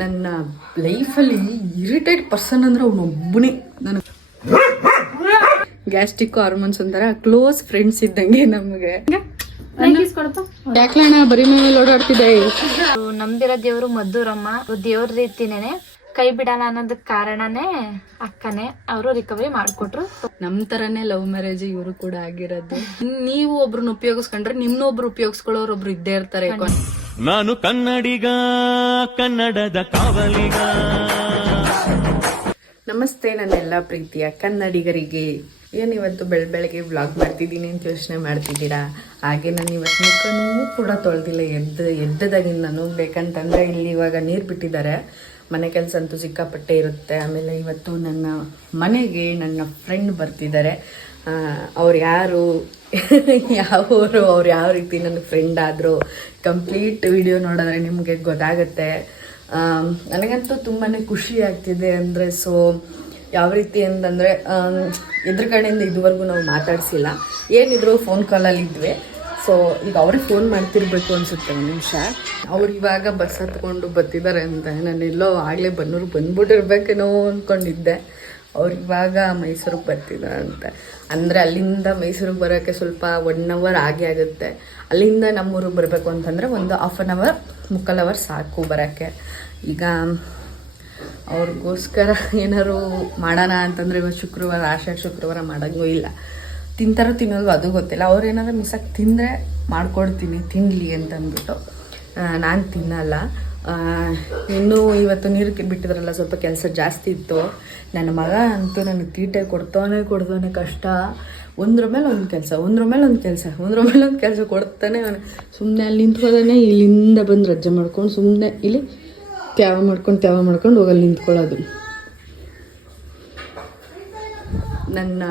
ನನ್ನ ಲೈಫಲ್ಲಿ irritate person ಅಂದ್ರೆ ಅವನೊಬ್ಬನೇ. ನನಗೆ ಗ್ಯಾಸ್ಟ್ರಿಕ್ ಹಾರ್ಮೋನ್ಸ್ ಒಂಥರ ಕ್ಲೋಸ್ ಫ್ರೆಂಡ್ಸ್ ಇದ್ದಂಗೆ ನಮಗೆ. ಯಾಕ್ಲಣ್ಣ ಬರೀ ಮೇಲೆ ಓಡಾಡ್ತಿದ್ದೆ. ನಂಬಿರೋ ದೇವ್ರು ಮದ್ದೂರಮ್ಮ ದೇವ್ರ ರೀತಿನೇನೆ ಕೈ ಬಿಡಲ್ಲ ಅನ್ನೋದಕ್ ಕಾರಣನೇ ಅಕ್ಕನೇ. ಅವರು ರಿಕವರಿ ಮಾಡ್ಕೊಟ್ರು. ನಮ್ ತರನೇ ಲವ್ ಮ್ಯಾರೇಜ್ ಇವರು ಕೂಡ ಆಗಿರೋದು. ನೀವು ಒಬ್ರನ್ನ ಉಪಯೋಗಿಸ್ಕೊಂಡ್ರೆ ನಿಮ್ನ ಒಬ್ರು ಉಪಯೋಗಿಸ್ಕೊಳ್ಳೋರು ಒಬ್ರು ಇದ್ದೇ ಇರ್ತಾರೆ. ನಾನು ಕನ್ನಡಿಗ, ಕನ್ನಡದ ಕಾವಲಿಗ. ನಮಸ್ತೆ ನನ್ನೆಲ್ಲ ಪ್ರೀತಿಯ ಕನ್ನಡಿಗರಿಗೆ. ಏನಿವತ್ತು ಬೆಳಗ್ಗೆ ವ್ಲಾಗ್ ಮಾಡ್ತಿದ್ದೀನಿ ಅಂತ ಯೋಚನೆ ಮಾಡ್ತಿದ್ದೀರಾ? ಹಾಗೆ ನಾನು ಇವತ್ತು ಮುಖನೂ ಕೂಡ ತೊಳೆದಿಲ್ಲ. ಎದ್ದದಾಗಿಂದ ನಾನು ಬೇಕಂತಂದರೆ ಇಲ್ಲಿ ಇವಾಗ ನೀರು ಬಿಟ್ಟಿದ್ದಾರೆ. ಮನೆ ಕೆಲಸ ಅಂತೂ ಸಿಕ್ಕಾಪಟ್ಟೆ ಇರುತ್ತೆ. ಆಮೇಲೆ ಇವತ್ತು ನನ್ನ ಮನೆಗೆ ನನ್ನ ಫ್ರೆಂಡ್ ಬರ್ತಿದ್ದಾರೆ. ಅವ್ರು ಯಾರು, ಯಾವರು, ಅವ್ರು ಯಾವ ರೀತಿ ನನ್ನ ಫ್ರೆಂಡ್ ಆದರು, ಕಂಪ್ಲೀಟ್ ವಿಡಿಯೋ ನೋಡಿದ್ರೆ ನಿಮಗೆ ಗೊತ್ತಾಗುತ್ತೆ. ನನಗಂತೂ ತುಂಬಾ ಖುಷಿ ಆಗ್ತಿದೆ. ಅಂದರೆ ಸೊ ಯಾವ ರೀತಿ ಅಂತಂದರೆ ಎದುರುಗಡೆಯಿಂದ ಇದುವರೆಗೂ ನಾವು ಮಾತಾಡಿಸಿಲ್ಲ. ಏನಿದ್ರು ಫೋನ್ ಕಾಲಲ್ಲಿ ಇದ್ವಿ. ಸೊ ಈಗ ಅವ್ರಿಗೆ ಫೋನ್ ಮಾಡ್ತಿರ್ಬೇಕು ಅನಿಸುತ್ತೆ. ಒಂದು ನಿಮಿಷ. ಅವ್ರು ಇವಾಗ ಬಸ್ ಹತ್ಕೊಂಡು ಬರ್ತಿದ್ದಾರೆ ಅಂತ. ನಾನೆಲ್ಲೋ ಆಗಲೇ ಬನ್ನೂರಿಗೆ ಬಂದ್ಬಿಟ್ಟಿರ್ಬೇಕೇನೋ ಅಂದ್ಕೊಂಡಿದ್ದೆ. ಅವ್ರು ಇವಾಗ ಮೈಸೂರಿಗೆ ಬರ್ತಿದ್ದಾರೆ ಅಂತ. ಅಂದರೆ ಅಲ್ಲಿಂದ ಮೈಸೂರಿಗೆ ಬರೋಕ್ಕೆ ಸ್ವಲ್ಪ 1 hour ಆಗುತ್ತೆ. ಅಲ್ಲಿಂದ ನಮ್ಮೂರಿಗೆ ಬರಬೇಕು ಅಂತಂದರೆ ಒಂದು 1/2 hour 3/4 hour ಸಾಕು ಬರೋಕ್ಕೆ. ಈಗ ಅವ್ರಿಗೋಸ್ಕರ ಏನಾದ್ರು ಮಾಡೋಣ ಅಂತಂದರೆ ಇವತ್ತು ಶುಕ್ರವಾರ, ಆಷಾಢ ಶುಕ್ರವಾರ ಮಾಡೋಂಗೂ ಇಲ್ಲ. ತಿಂತಾರೋ ತಿನ್ನೋದು ಅದು ಗೊತ್ತಿಲ್ಲ. ಅವ್ರು ಏನಾದ್ರು ಮಿಸ್ಸಾಗಿ ತಿಂದರೆ ಮಾಡ್ಕೊಡ್ತೀನಿ ತಿನ್ನಲಿ ಅಂತಂದ್ಬಿಟ್ಟು. ನಾನು ತಿನ್ನಲ್ಲ. ಇನ್ನೂ ಇವತ್ತು ನೀರು ಬಿಟ್ಟಿದ್ರಲ್ಲ, ಸ್ವಲ್ಪ ಕೆಲಸ ಜಾಸ್ತಿ ಇತ್ತು. ನನ್ನ ಮಗ ಅಂತೂ ನನಗೆ ತೀಟೆ ಕೊಡ್ತಾನೆ ಕಷ್ಟ. ಒಂದ್ರ ಮೇಲೆ ಒಂದು ಕೆಲಸ ಕೊಡ್ತಾನೆ. ಅವನು ಸುಮ್ಮನೆ ಅಲ್ಲಿ ನಿಂತ್ಕೋದಾನೆ. ಇಲ್ಲಿಂದ ಬಂದು ರಜ್ಜೆ ಮಾಡ್ಕೊಂಡು ಸುಮ್ಮನೆ ಇಲ್ಲಿ ತ್ಯಾವ ಮಾಡ್ಕೊಂಡು ಹೋಗಲ್ಲಿ ನಿಂತ್ಕೊಳ್ಳೋದು. ನನ್ನ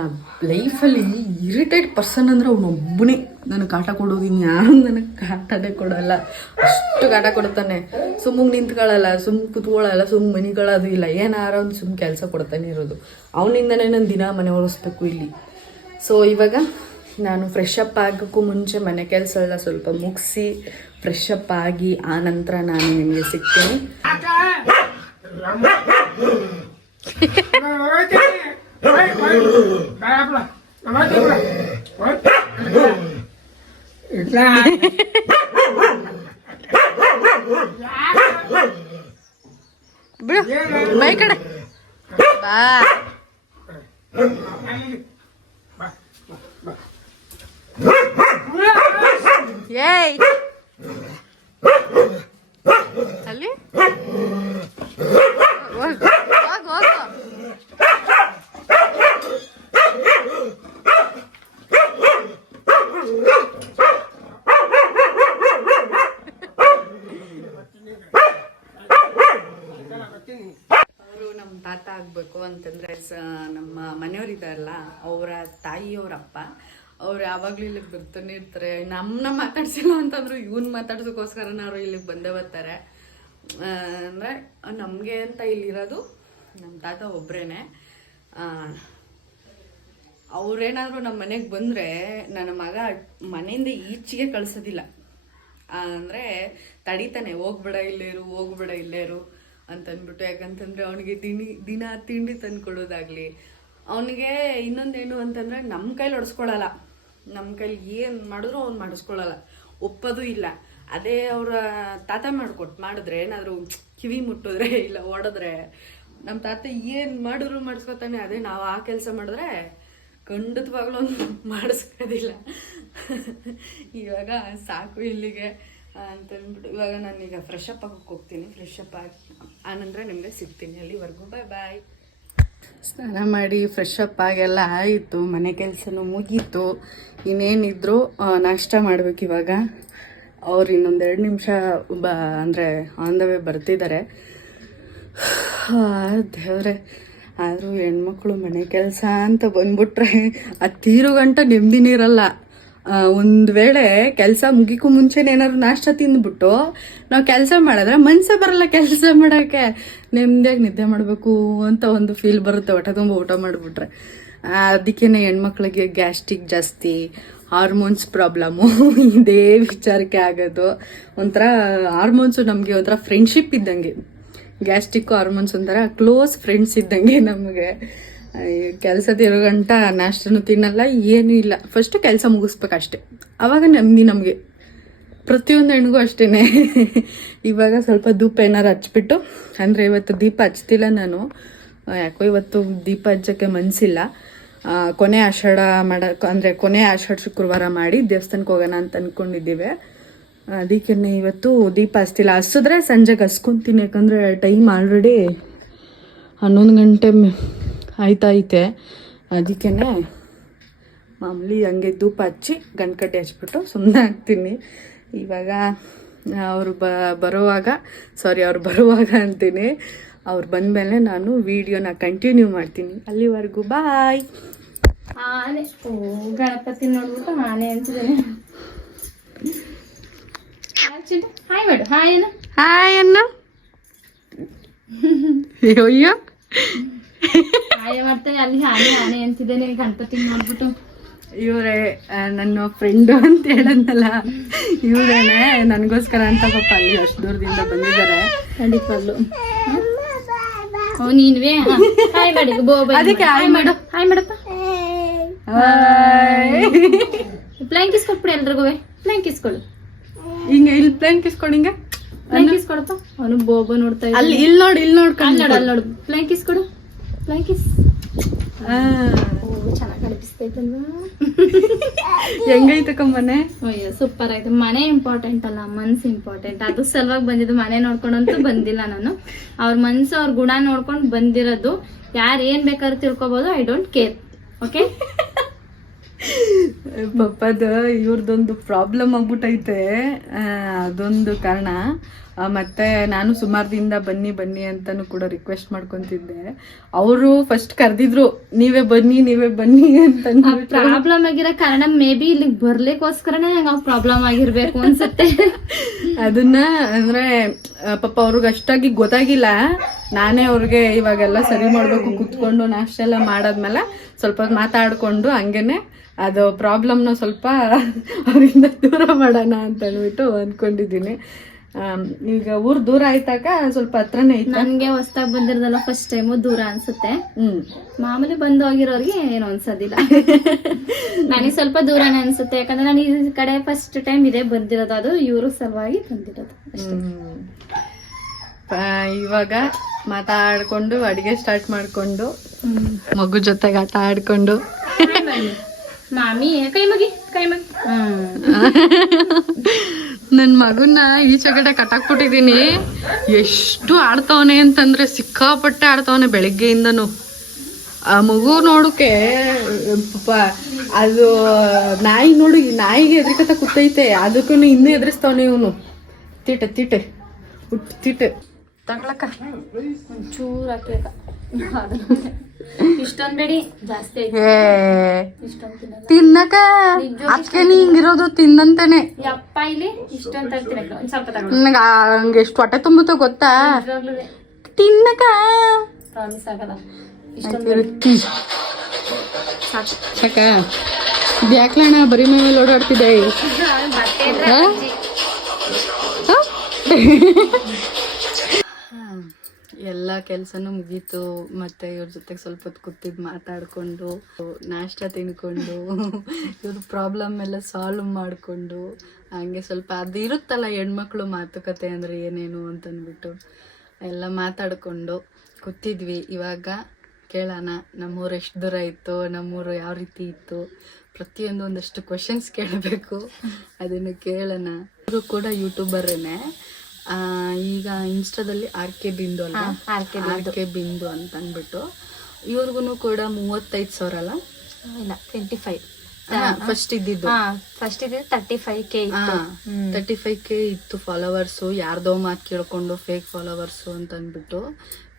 ಲೈಫಲ್ಲಿ ಇರಿಟೇಟ್ ಪರ್ಸನ್ ಅಂದರೆ ಅವನೊಬ್ಬನೇ. ನನಗೆ ಕಾಟ ಕೊಡೋದು, ಇನ್ಯಾರು ನನಗೆ ಕಾಟನೇ ಕೊಡೋಲ್ಲ. ಅಷ್ಟು ಕಾಟ ಕೊಡ್ತಾನೆ. ಸುಮ್ಮಗೆ ನಿಂತ್ಕೊಳ್ಳಲ್ಲ, ಕುತ್ಕೊಳ್ಳಲ್ಲ, ಮನಿಕೊಳ್ಳೋದು ಇಲ್ಲ. ಏನಾರ ಒಂದು ಕೆಲಸ ಕೊಡ್ತಾನೆ ಇರೋದು. ಅವನಿಂದನೇ ನಾನು ದಿನ ಮನೆ ಒರೆಸ್ಬೇಕು ಇಲ್ಲಿ. ಸೊ ಇವಾಗ ನಾನು ಫ್ರೆಶ್ ಅಪ್ ಆಗೋಕ್ಕೂ ಮುಂಚೆ ಮನೆ ಕೆಲಸ ಎಲ್ಲ ಸ್ವಲ್ಪ ಮುಗಿಸಿ ಫ್ರೆಶ್ ಅಪ್ ಆಗಿ ಆ ನಂತರ ನಾನು ನಿಮಗೆ ಸಿಗ್ತೀನಿ. ಬೈ ಕಡೆ ಬಾ. ಏಯ್ ಅಲ್ಲಿ ಹೋಗು. ಅವರು ನಮ್ಮ ತಾತ ಆಗ್ಬೇಕು ಅಂತಂದ್ರೆ ನಮ್ಮ ಮನೆಯವರಿದಾರಲ್ಲ, ಅವರ ತಾಯಿಯವರಪ್ಪ. ಅವ್ರು ಯಾವಾಗಲೂ ಇಲ್ಲಿಗೆ ಬರ್ತಾನೆ ಇರ್ತಾರೆ. ನಮ್ಮನ್ನ ಮಾತಾಡ್ಸಿಲ್ಲ ಅಂತಂದ್ರು ಇವನ್ ಮಾತಾಡ್ಸೋಕ್ಕೋಸ್ಕರನ ಅವರು ಇಲ್ಲಿಗೆ ಬಂದೇ ಬರ್ತಾರೆ. ಅಂದರೆ ನಮಗೆ ಅಂತ ಇಲ್ಲಿರೋದು ನಮ್ಮ ತಾತ ಒಬ್ಬರೇನೆ. ಅವ್ರೇನಾದರೂ ನಮ್ಮ ಮನೆಗೆ ಬಂದರೆ ನನ್ನ ಮಗ ಮನೆಯಿಂದ ಈಚೆಗೆ ಕಳ್ಸೋದಿಲ್ಲ. ಅಂದರೆ ತಡಿತಾನೆ, ಹೋಗ್ಬೇಡ ಇಲ್ಲೇ ಇರು ಅಂತಂದ್ಬಿಟ್ಟು. ಯಾಕಂತಂದರೆ ಅವನಿಗೆ ದಿನ ತಿಂಡಿ ತಂದು ಕೊಡೋದಾಗಲಿ, ಅವನಿಗೆ ಇನ್ನೊಂದೇನು ಅಂತಂದರೆ ನಮ್ಮ ಕೈಲಿ ಹೊಡೆಸ್ಕೊಳ್ಳಲ್ಲ. ನಮ್ಮ ಕೈಲಿ ಏನು ಮಾಡಿದ್ರು ಅವ್ನು ಮಾಡಿಸ್ಕೊಳ್ಳಲ್ಲ, ಒಪ್ಪೋದು ಇಲ್ಲ. ಅದೇ ಅವರ ತಾತ ಮಾಡಿದ್ರೆ ಏನಾದರೂ ಕಿವಿ ಮುಟ್ಟಿದ್ರೆ ಇಲ್ಲ ಹೊಡೆದ್ರೆ ನಮ್ಮ ತಾತ ಏನು ಮಾಡಿದ್ರು ಮಾಡಿಸ್ಕೊತಾನೆ. ಅದೇ ನಾವು ಆ ಕೆಲಸ ಮಾಡಿದ್ರೆ ಖಂಡಿತವಾಗ್ಲೂ ಅವ್ನು ಮಾಡಿಸ್ಕೋದಿಲ್ಲ. ಇವಾಗ ಸಾಕು ಇಲ್ಲಿಗೆ ಅಂತಂದ್ಬಿಟ್ಟು ಇವಾಗ ನಾನೀಗ ಫ್ರೆಶ್ ಅಪ್ ಆಗೋಕ್ಕೆ ಹೋಗ್ತೀನಿ. ಫ್ರೆಶ್ ಅಪ್ ಆಗಿ ಆನಂತರ ನಿಮಗೆ ಸಿಗ್ತೀನಿ. ಅಲ್ಲಿವರೆಗೂ ಬಾಯ್. ಸ್ನಾನ ಮಾಡಿ ಫ್ರೆಶ್ ಅಪ್ ಆಗೆಲ್ಲ ಆಯಿತು. ಮನೆ ಕೆಲಸನೂ ಮುಗೀತು. ಇನ್ನೇನಿದ್ರು ನಾಷ್ಟ ಮಾಡ್ಬೇಕು ಇವಾಗ. ಅವ್ರು ಇನ್ನೊಂದು 2 ನಿಮಿಷ ಅಂದರೆ ಆನ್ ದ ವೇ ಬರ್ತಿದ್ದಾರೆ. ದೇವ್ರೆ, ಆದರೂ ಹೆಣ್ಮಕ್ಳು ಮನೆ ಕೆಲಸ ಅಂತ ಬಂದ್ಬಿಟ್ರೆ ಅದು ತೀರೋ ಗಂಟ ನೆಮ್ಮದಿನೇ ಇರಲ್ಲ. ಒಂದು ವೇಳೆ ಕೆಲಸ ಮುಗಿಕೂ ಮುಂಚೆನೇ ಏನಾದ್ರು ನಾಷ್ಟ ತಿಂದ್ಬಿಟ್ಟು ನಾವು ಕೆಲಸ ಮಾಡಿದ್ರೆ ಮನಸ್ಸೇ ಬರಲ್ಲ ಕೆಲಸ ಮಾಡೋಕ್ಕೆ. ನೆಮ್ಮದಿಯಾಗಿ ನಿದ್ದೆ ಮಾಡಬೇಕು ಅಂತ ಒಂದು ಫೀಲ್ ಬರುತ್ತೆ ಹೊಟ್ಟೆ ತುಂಬ ಊಟ ಮಾಡಿಬಿಟ್ರೆ. ಅದಕ್ಕೇನೆ ಹೆಣ್ಮಕ್ಳಿಗೆ ಗ್ಯಾಸ್ಟ್ರಿಕ್ ಜಾಸ್ತಿ, ಹಾರ್ಮೋನ್ಸ್ ಪ್ರಾಬ್ಲಮ್ಮು ಇದೇ ವಿಚಾರಕ್ಕೆ ಆಗೋದು. ಒಂಥರ ಹಾರ್ಮೋನ್ಸು ನಮಗೆ ಒಂಥರ ಫ್ರೆಂಡ್ಶಿಪ್ ಇದ್ದಂಗೆ. ಗ್ಯಾಸ್ಟ್ರಿಕ್ ಹಾರ್ಮೋನ್ಸ್ ಒಂಥರ ಕ್ಲೋಸ್ ಫ್ರೆಂಡ್ಸ್ ಇದ್ದಂಗೆ ನಮಗೆ. ಕೆಲಸದ ಇರೋ ಗಂಟ ನಾಷ್ಟನೂ ತಿನ್ನಲ್ಲ, ಏನೂ ಇಲ್ಲ. ಫಸ್ಟು ಕೆಲಸ ಮುಗಿಸ್ಬೇಕಷ್ಟೆ, ಆವಾಗ ನೆಮ್ಮದಿ ನಮಗೆ. ಪ್ರತಿಯೊಂದು ಹೆಣ್ಣಿಗೂ ಅಷ್ಟೇ. ಇವಾಗ ಸ್ವಲ್ಪ ಧೂಪ ಏನಾರು ಹಚ್ಬಿಟ್ಟು, ಅಂದರೆ ಇವತ್ತು ದೀಪ ಹಚ್ತಿಲ್ಲ ನಾನು, ಯಾಕೋ ಇವತ್ತು ದೀಪ ಹಚ್ಚೋಕ್ಕೆ ಮನಸ್ಸಿಲ್ಲ. ಕೊನೆ ಆಷಾಢ ಅಂದರೆ ಕೊನೆ ಆಷಾಢ ಶುಕ್ರವಾರ ಮಾಡಿ ದೇವಸ್ಥಾನಕ್ಕೆ ಹೋಗೋಣ ಅಂತ ಅಂದ್ಕೊಂಡಿದ್ದೀವಿ. ಅದಕ್ಕೆ ಇವತ್ತು ದೀಪ ಹಚ್ತಿಲ್ಲ. ಹಸಿದ್ರೆ ಸಂಜೆಗೆ ಹಸ್ಕೊತೀನಿ, ಯಾಕಂದರೆ ಟೈಮ್ ಆಲ್ರೆಡಿ 11 ಗಂಟೆ ಆಯ್ತೈತೆ. ಅದಕ್ಕೆ ಮಾಮೂಲಿ ಹಂಗೆ ಧೂಪ ಹಚ್ಚಿ ಗಂಟಕಡ್ಡಿ ಹಚ್ಬಿಟ್ಟು ಸುಮ್ಮನೆ ಆಗ್ತೀನಿ. ಇವಾಗ ಅವ್ರು ಬರುವಾಗ ಅಂತೀನಿ, ಅವ್ರು ಬಂದಮೇಲೆ ನಾನು ವಿಡಿಯೋನ ಕಂಟಿನ್ಯೂ ಮಾಡ್ತೀನಿ. ಅಲ್ಲಿವರೆಗೂ ಬಾಯ್. ಆನೆ ಗಣಪತಿ ನೋಡ್ಬಿಟ್ಟು ಆನೆ ಅಂತಿದ್ದೇನೆ. ಹಾಯ್ ಮಾಡು, ಹಾಯ್ ಅನ್ನ, ಹಾಯ್ ಅನ್ನ. ಅಯ್ಯೋ ಹಾಯ್ ಮಾಡ್ತಾನೆ. ಅಲ್ಲಿ ಆನೆ ಆನೆ ಅಂತಿದ್ದೇನೆ ಗಣಪತಿ ನೋಡ್ಬಿಟ್ಟು. ಇವರೇ ನನ್ನ ಫ್ರೆಂಡು ಅಂತ ಹೇಳಂತಲ್ಲ, ಇವರೇನೆ ನನಗೋಸ್ಕರ ಅಂತ ಪಾಪ ಅಲ್ಲಿ ಅಷ್ಟು ದೂರದಿಂದ ಬಂದಿದ್ದಾರೆ. ಖಂಡಿತವಾಗ್ಲು ನೀನ್ವೇ ಹಾಯ್ ಮಾಡಿ. ಅದಕ್ಕೆ ಹಾಯ್ ಮಾಡು, ಹಾಯ್ ಮಾಡಪ್ಪ. ಪ್ಲಾಂಕ್ ಇಸ್ಕೊಟ್ಬಿಡಿ ಎಲ್ರಿಗೂ. ಪ್ಲಾಂಕ್ ಇಸ್ಕೊಡು, ಹಿಂಗೆ ಇಲ್ಲಿ ಪ್ಲಾಂಕ್ ಇಸ್ಕೊಡು, ಹಿಂಗೆ ಪ್ಲಾಂಕ್ ಇಸ್ಕೊಡಪ್ಪ. ಅವನು ಬೋಬ ನೋಡ್ತಾ ಇದ್ದ. ಅಲ್ಲಿ ಇಲ್ಲಿ ನೋಡು, ಇಲ್ಲಿ ನೋಡ್ಕೊಂಡು ಅಲ್ಲಿ ನೋಡು. ಪ್ಲಾಂಕ್ ಇಸ್ಕೊಡು, ಪ್ಲಾಂಕ್ ಇಸ್. ಚೆನ್ನಾಗಿ ಅನಿಪಿಸ್ತೈತಲ್ವಾ? ಹೆಂಗೈತೆ ಕಮ್ಮನೆ? ಅಯ್ಯೋ ಸೂಪರ್ ಆಯ್ತು. ಮನೆ ಇಂಪಾರ್ಟೆಂಟ್ ಅಲ್ಲ, ಮನ್ಸು ಇಂಪಾರ್ಟೆಂಟ್. ಅದು ಸಲುವಾಗಿ ಬಂದಿದ್ದು. ಮನೆ ನೋಡ್ಕೊಂಡಂತೂ ಬಂದಿಲ್ಲ ನಾನು. ಅವ್ರ ಮನ್ಸು ಅವ್ರ ಗುಣ ನೋಡ್ಕೊಂಡು ಬಂದಿರೋದು. ಯಾರು ಏನ್ ಬೇಕಾದ್ರೂ ತಿಳ್ಕೊಬಹುದು. I don't care. ಓಕೆ. ಪಪ್ಪದ ಇವ್ರದೊಂದು ಪ್ರಾಬ್ಲಮ್ ಆಗ್ಬಿಟ್ಟೈತೆ, ಅದೊಂದು ಕಾರಣ. ಮತ್ತೆ ನಾನು ಸುಮಾರದಿಂದ ಬನ್ನಿ ಅಂತಾನು ಕೂಡ ರಿಕ್ವೆಸ್ಟ್ ಮಾಡ್ಕೊಂತಿದ್ದೆ. ಅವರು ಫಸ್ಟ್ ಕರೆದಿದ್ರು, ನೀವೇ ಬನ್ನಿ ಅಂತ. ಪ್ರಾಬ್ಲಮ್ ಆಗಿರೋ ಕಾರಣ ಮೇ ಬಿ ಇಲ್ಲಿಗೆ ಬರ್ಲಿಕ್ಕೋಸ್ಕರನೇ ನಂಗೆ ಪ್ರಾಬ್ಲಮ್ ಆಗಿರ್ಬೇಕು ಅನ್ಸುತ್ತೆ. ಅದನ್ನ ಅಂದ್ರೆ ಪಾಪ ಅವ್ರಿಗೆ ಅಷ್ಟಾಗಿ ಗೊತ್ತಾಗಿಲ್ಲ. ನಾನೇ ಅವ್ರಿಗೆ ಇವಾಗೆಲ್ಲ ಸರಿ ಮಾಡ್ಬೇಕು, ಕುತ್ಕೊಂಡು ನಾಷ್ಟ ಎಲ್ಲ ಮಾಡಾದ್ಮೇಲೆ ಸ್ವಲ್ಪ ಮಾತಾಡ್ಕೊಂಡು ಹಂಗೇನೆ ಅದು ಪ್ರಾಬ್ಲಮ್ನ ಸ್ವಲ್ಪ ಅವರಿಂದ ದೂರ ಮಾಡೋಣ ಅಂತ ಹೇಳ್ಬಿಟ್ಟು ಅಂದ್ಕೊಂಡಿದ್ದೀನಿ. ಈಗ ಊರ್ ದೂರ ಆಯ್ತಾಗ ಸ್ವಲ್ಪ ಹತ್ರನೇ ಐತೆ. ನನ್ಗೆ ಹೊಸ್ದಾಗ್ ಬಂದಿರೋದಲ್ಲ, ಫಸ್ಟ್ ಟೈಮು ದೂರ ಅನ್ಸುತ್ತೆ. ಮಾಮೂಲಿ ಬಂದು ಹೋಗಿರೋರ್ಗೆ ಏನು ಅನ್ಸೋದಿಲ್ಲ. ನನಗೆ ಸ್ವಲ್ಪ ದೂರನೇ ಅನ್ಸುತ್ತೆ, ಯಾಕಂದ್ರೆ ನಾನು ಈ ಕಡೆ ಫಸ್ಟ್ ಟೈಮ್ ಇದೇ ಬಂದಿರೋದು. ಅದು ಇವ್ರ ಸಲುವಾಗಿ ಬಂದಿರೋದು. ಇವಾಗ ಮಾತಾಡ್ಕೊಂಡು ಅಡಿಗೆ ಸ್ಟಾರ್ಟ್ ಮಾಡ್ಕೊಂಡು ಮಗು ಜೊತೆಗೆ ಆಟ ಆಡ್ಕೊಂಡು ಮಾಮಿ ಕೈ ಮಗಿ ನನ್ ಮಗುನ ಈಚೆಗಡೆ ಕಟ್ಟಾಕ್ಬಿಟ್ಟಿದೀನಿ. ಎಷ್ಟು ಆಡ್ತವನೆ ಅಂತಂದ್ರೆ ಸಿಕ್ಕಾಪಟ್ಟೆ ಆಡ್ತವನೆ ಬೆಳಿಗ್ಗೆಯಿಂದನು. ಆ ಮಗು ನೋಡಕ್ಕೆ ಪಾಪ ಅದು ನಾಯಿ ನೋಡಿ, ನಾಯಿಗೆ ಎದ್ರಿಕತ ಕೂತೈತೆ, ಅದಕ್ಕೂ ಇನ್ನೂ ಎದುರಿಸ್ತವನೆ ಇವನು. ತೀಟೆ ತಗೊಳಕ ಚೂರ್ ಹಾಕಿ ಇಷ್ಟೊಂದ್ ಬೇಡಿ, ಜಾಸ್ತಿ ತಿನ್ನಕ ಅದಕ್ಕೆ ಹಿಂಗಿರೋದು ತಿಂದಂತಾನೆ. ಯಪ್ಪ ಇಲ್ಲಿ ಇಷ್ಟೊಂದ್ ತರ್ತೀನಿ, ಸ್ವಲ್ಪ ತಗೊಳ್ಳಿ. ನನಗ ಹಂಗೆ ಎಷ್ಟು ಹೊಟ್ಟೆ ತುಂಬುತ್ತೋ ಗೊತ್ತಾ ತಿನ್ನಕ. ಪ್ರಾಮಿಸ್ ಆಗಲ್ಲ. ಸಾಕ ಬ್ಯಾಕ್ಲಣ್ಣ ಬರೀ ಮೇಲೆ ಓಡಾಡ್ತಿದ್ದೆ. ಎಲ್ಲ ಕೆಲಸನೂ ಮುಗೀತು. ಮತ್ತು ಇವ್ರ ಜೊತೆಗೆ ಸ್ವಲ್ಪ ಹೊತ್ತು ಕೂತಿದ್ದು ಮಾತಾಡಿಕೊಂಡು ನಾಷ್ಟ ತಿನ್ಕೊಂಡು ಇವ್ರ ಪ್ರಾಬ್ಲಮ್ ಎಲ್ಲ ಸಾಲ್ವ್ ಮಾಡಿಕೊಂಡು ಹಂಗೆ ಸ್ವಲ್ಪ ಅದು ಇರುತ್ತಲ್ಲ ಹೆಣ್ಮಕ್ಳು ಮಾತುಕತೆ ಅಂದರೆ ಏನೇನು ಅಂತಂದ್ಬಿಟ್ಟು ಎಲ್ಲ ಮಾತಾಡಿಕೊಂಡು ಕೂತಿದ್ವಿ. ಇವಾಗ ಕೇಳೋಣ ನಮ್ಮೂರು ಎಷ್ಟು ದೂರ ಇತ್ತು, ನಮ್ಮೂರು ಯಾವ ರೀತಿ ಇತ್ತು, ಪ್ರತಿಯೊಂದು ಒಂದಷ್ಟು ಕ್ವಶನ್ಸ್ ಕೇಳಬೇಕು. ಅದನ್ನು ಕೇಳೋಣ. ಇವರು ಕೂಡ ಯೂಟ್ಯೂಬರ್ರೇನೆ. ಈಗ ಇನ್ಸ್ಟಾದಲ್ಲಿ RK ಬಿಂದು ಅಲ್ಲ, RK ಬಿಂದು ಅಂತ ಅಂದ್ಬಿಟ್ಟು ಇವ್ರಿಗೂ ಕೂಡ 35,000 ಅಲ್ಲ, ಇಲ್ಲ 25 ಫಸ್ಟ್ ಇದ್ದಿದ್ದು 35K ಇತ್ತು. 35K ಇತ್ತು ಫಾಲೋವರ್ಸು. ಯಾರ್ದೋ ಮಾತು ಕೇಳ್ಕೊಂಡು ಫೇಕ್ ಫಾಲೋವರ್ಸು ಅಂತ ಅಂದ್ಬಿಟ್ಟು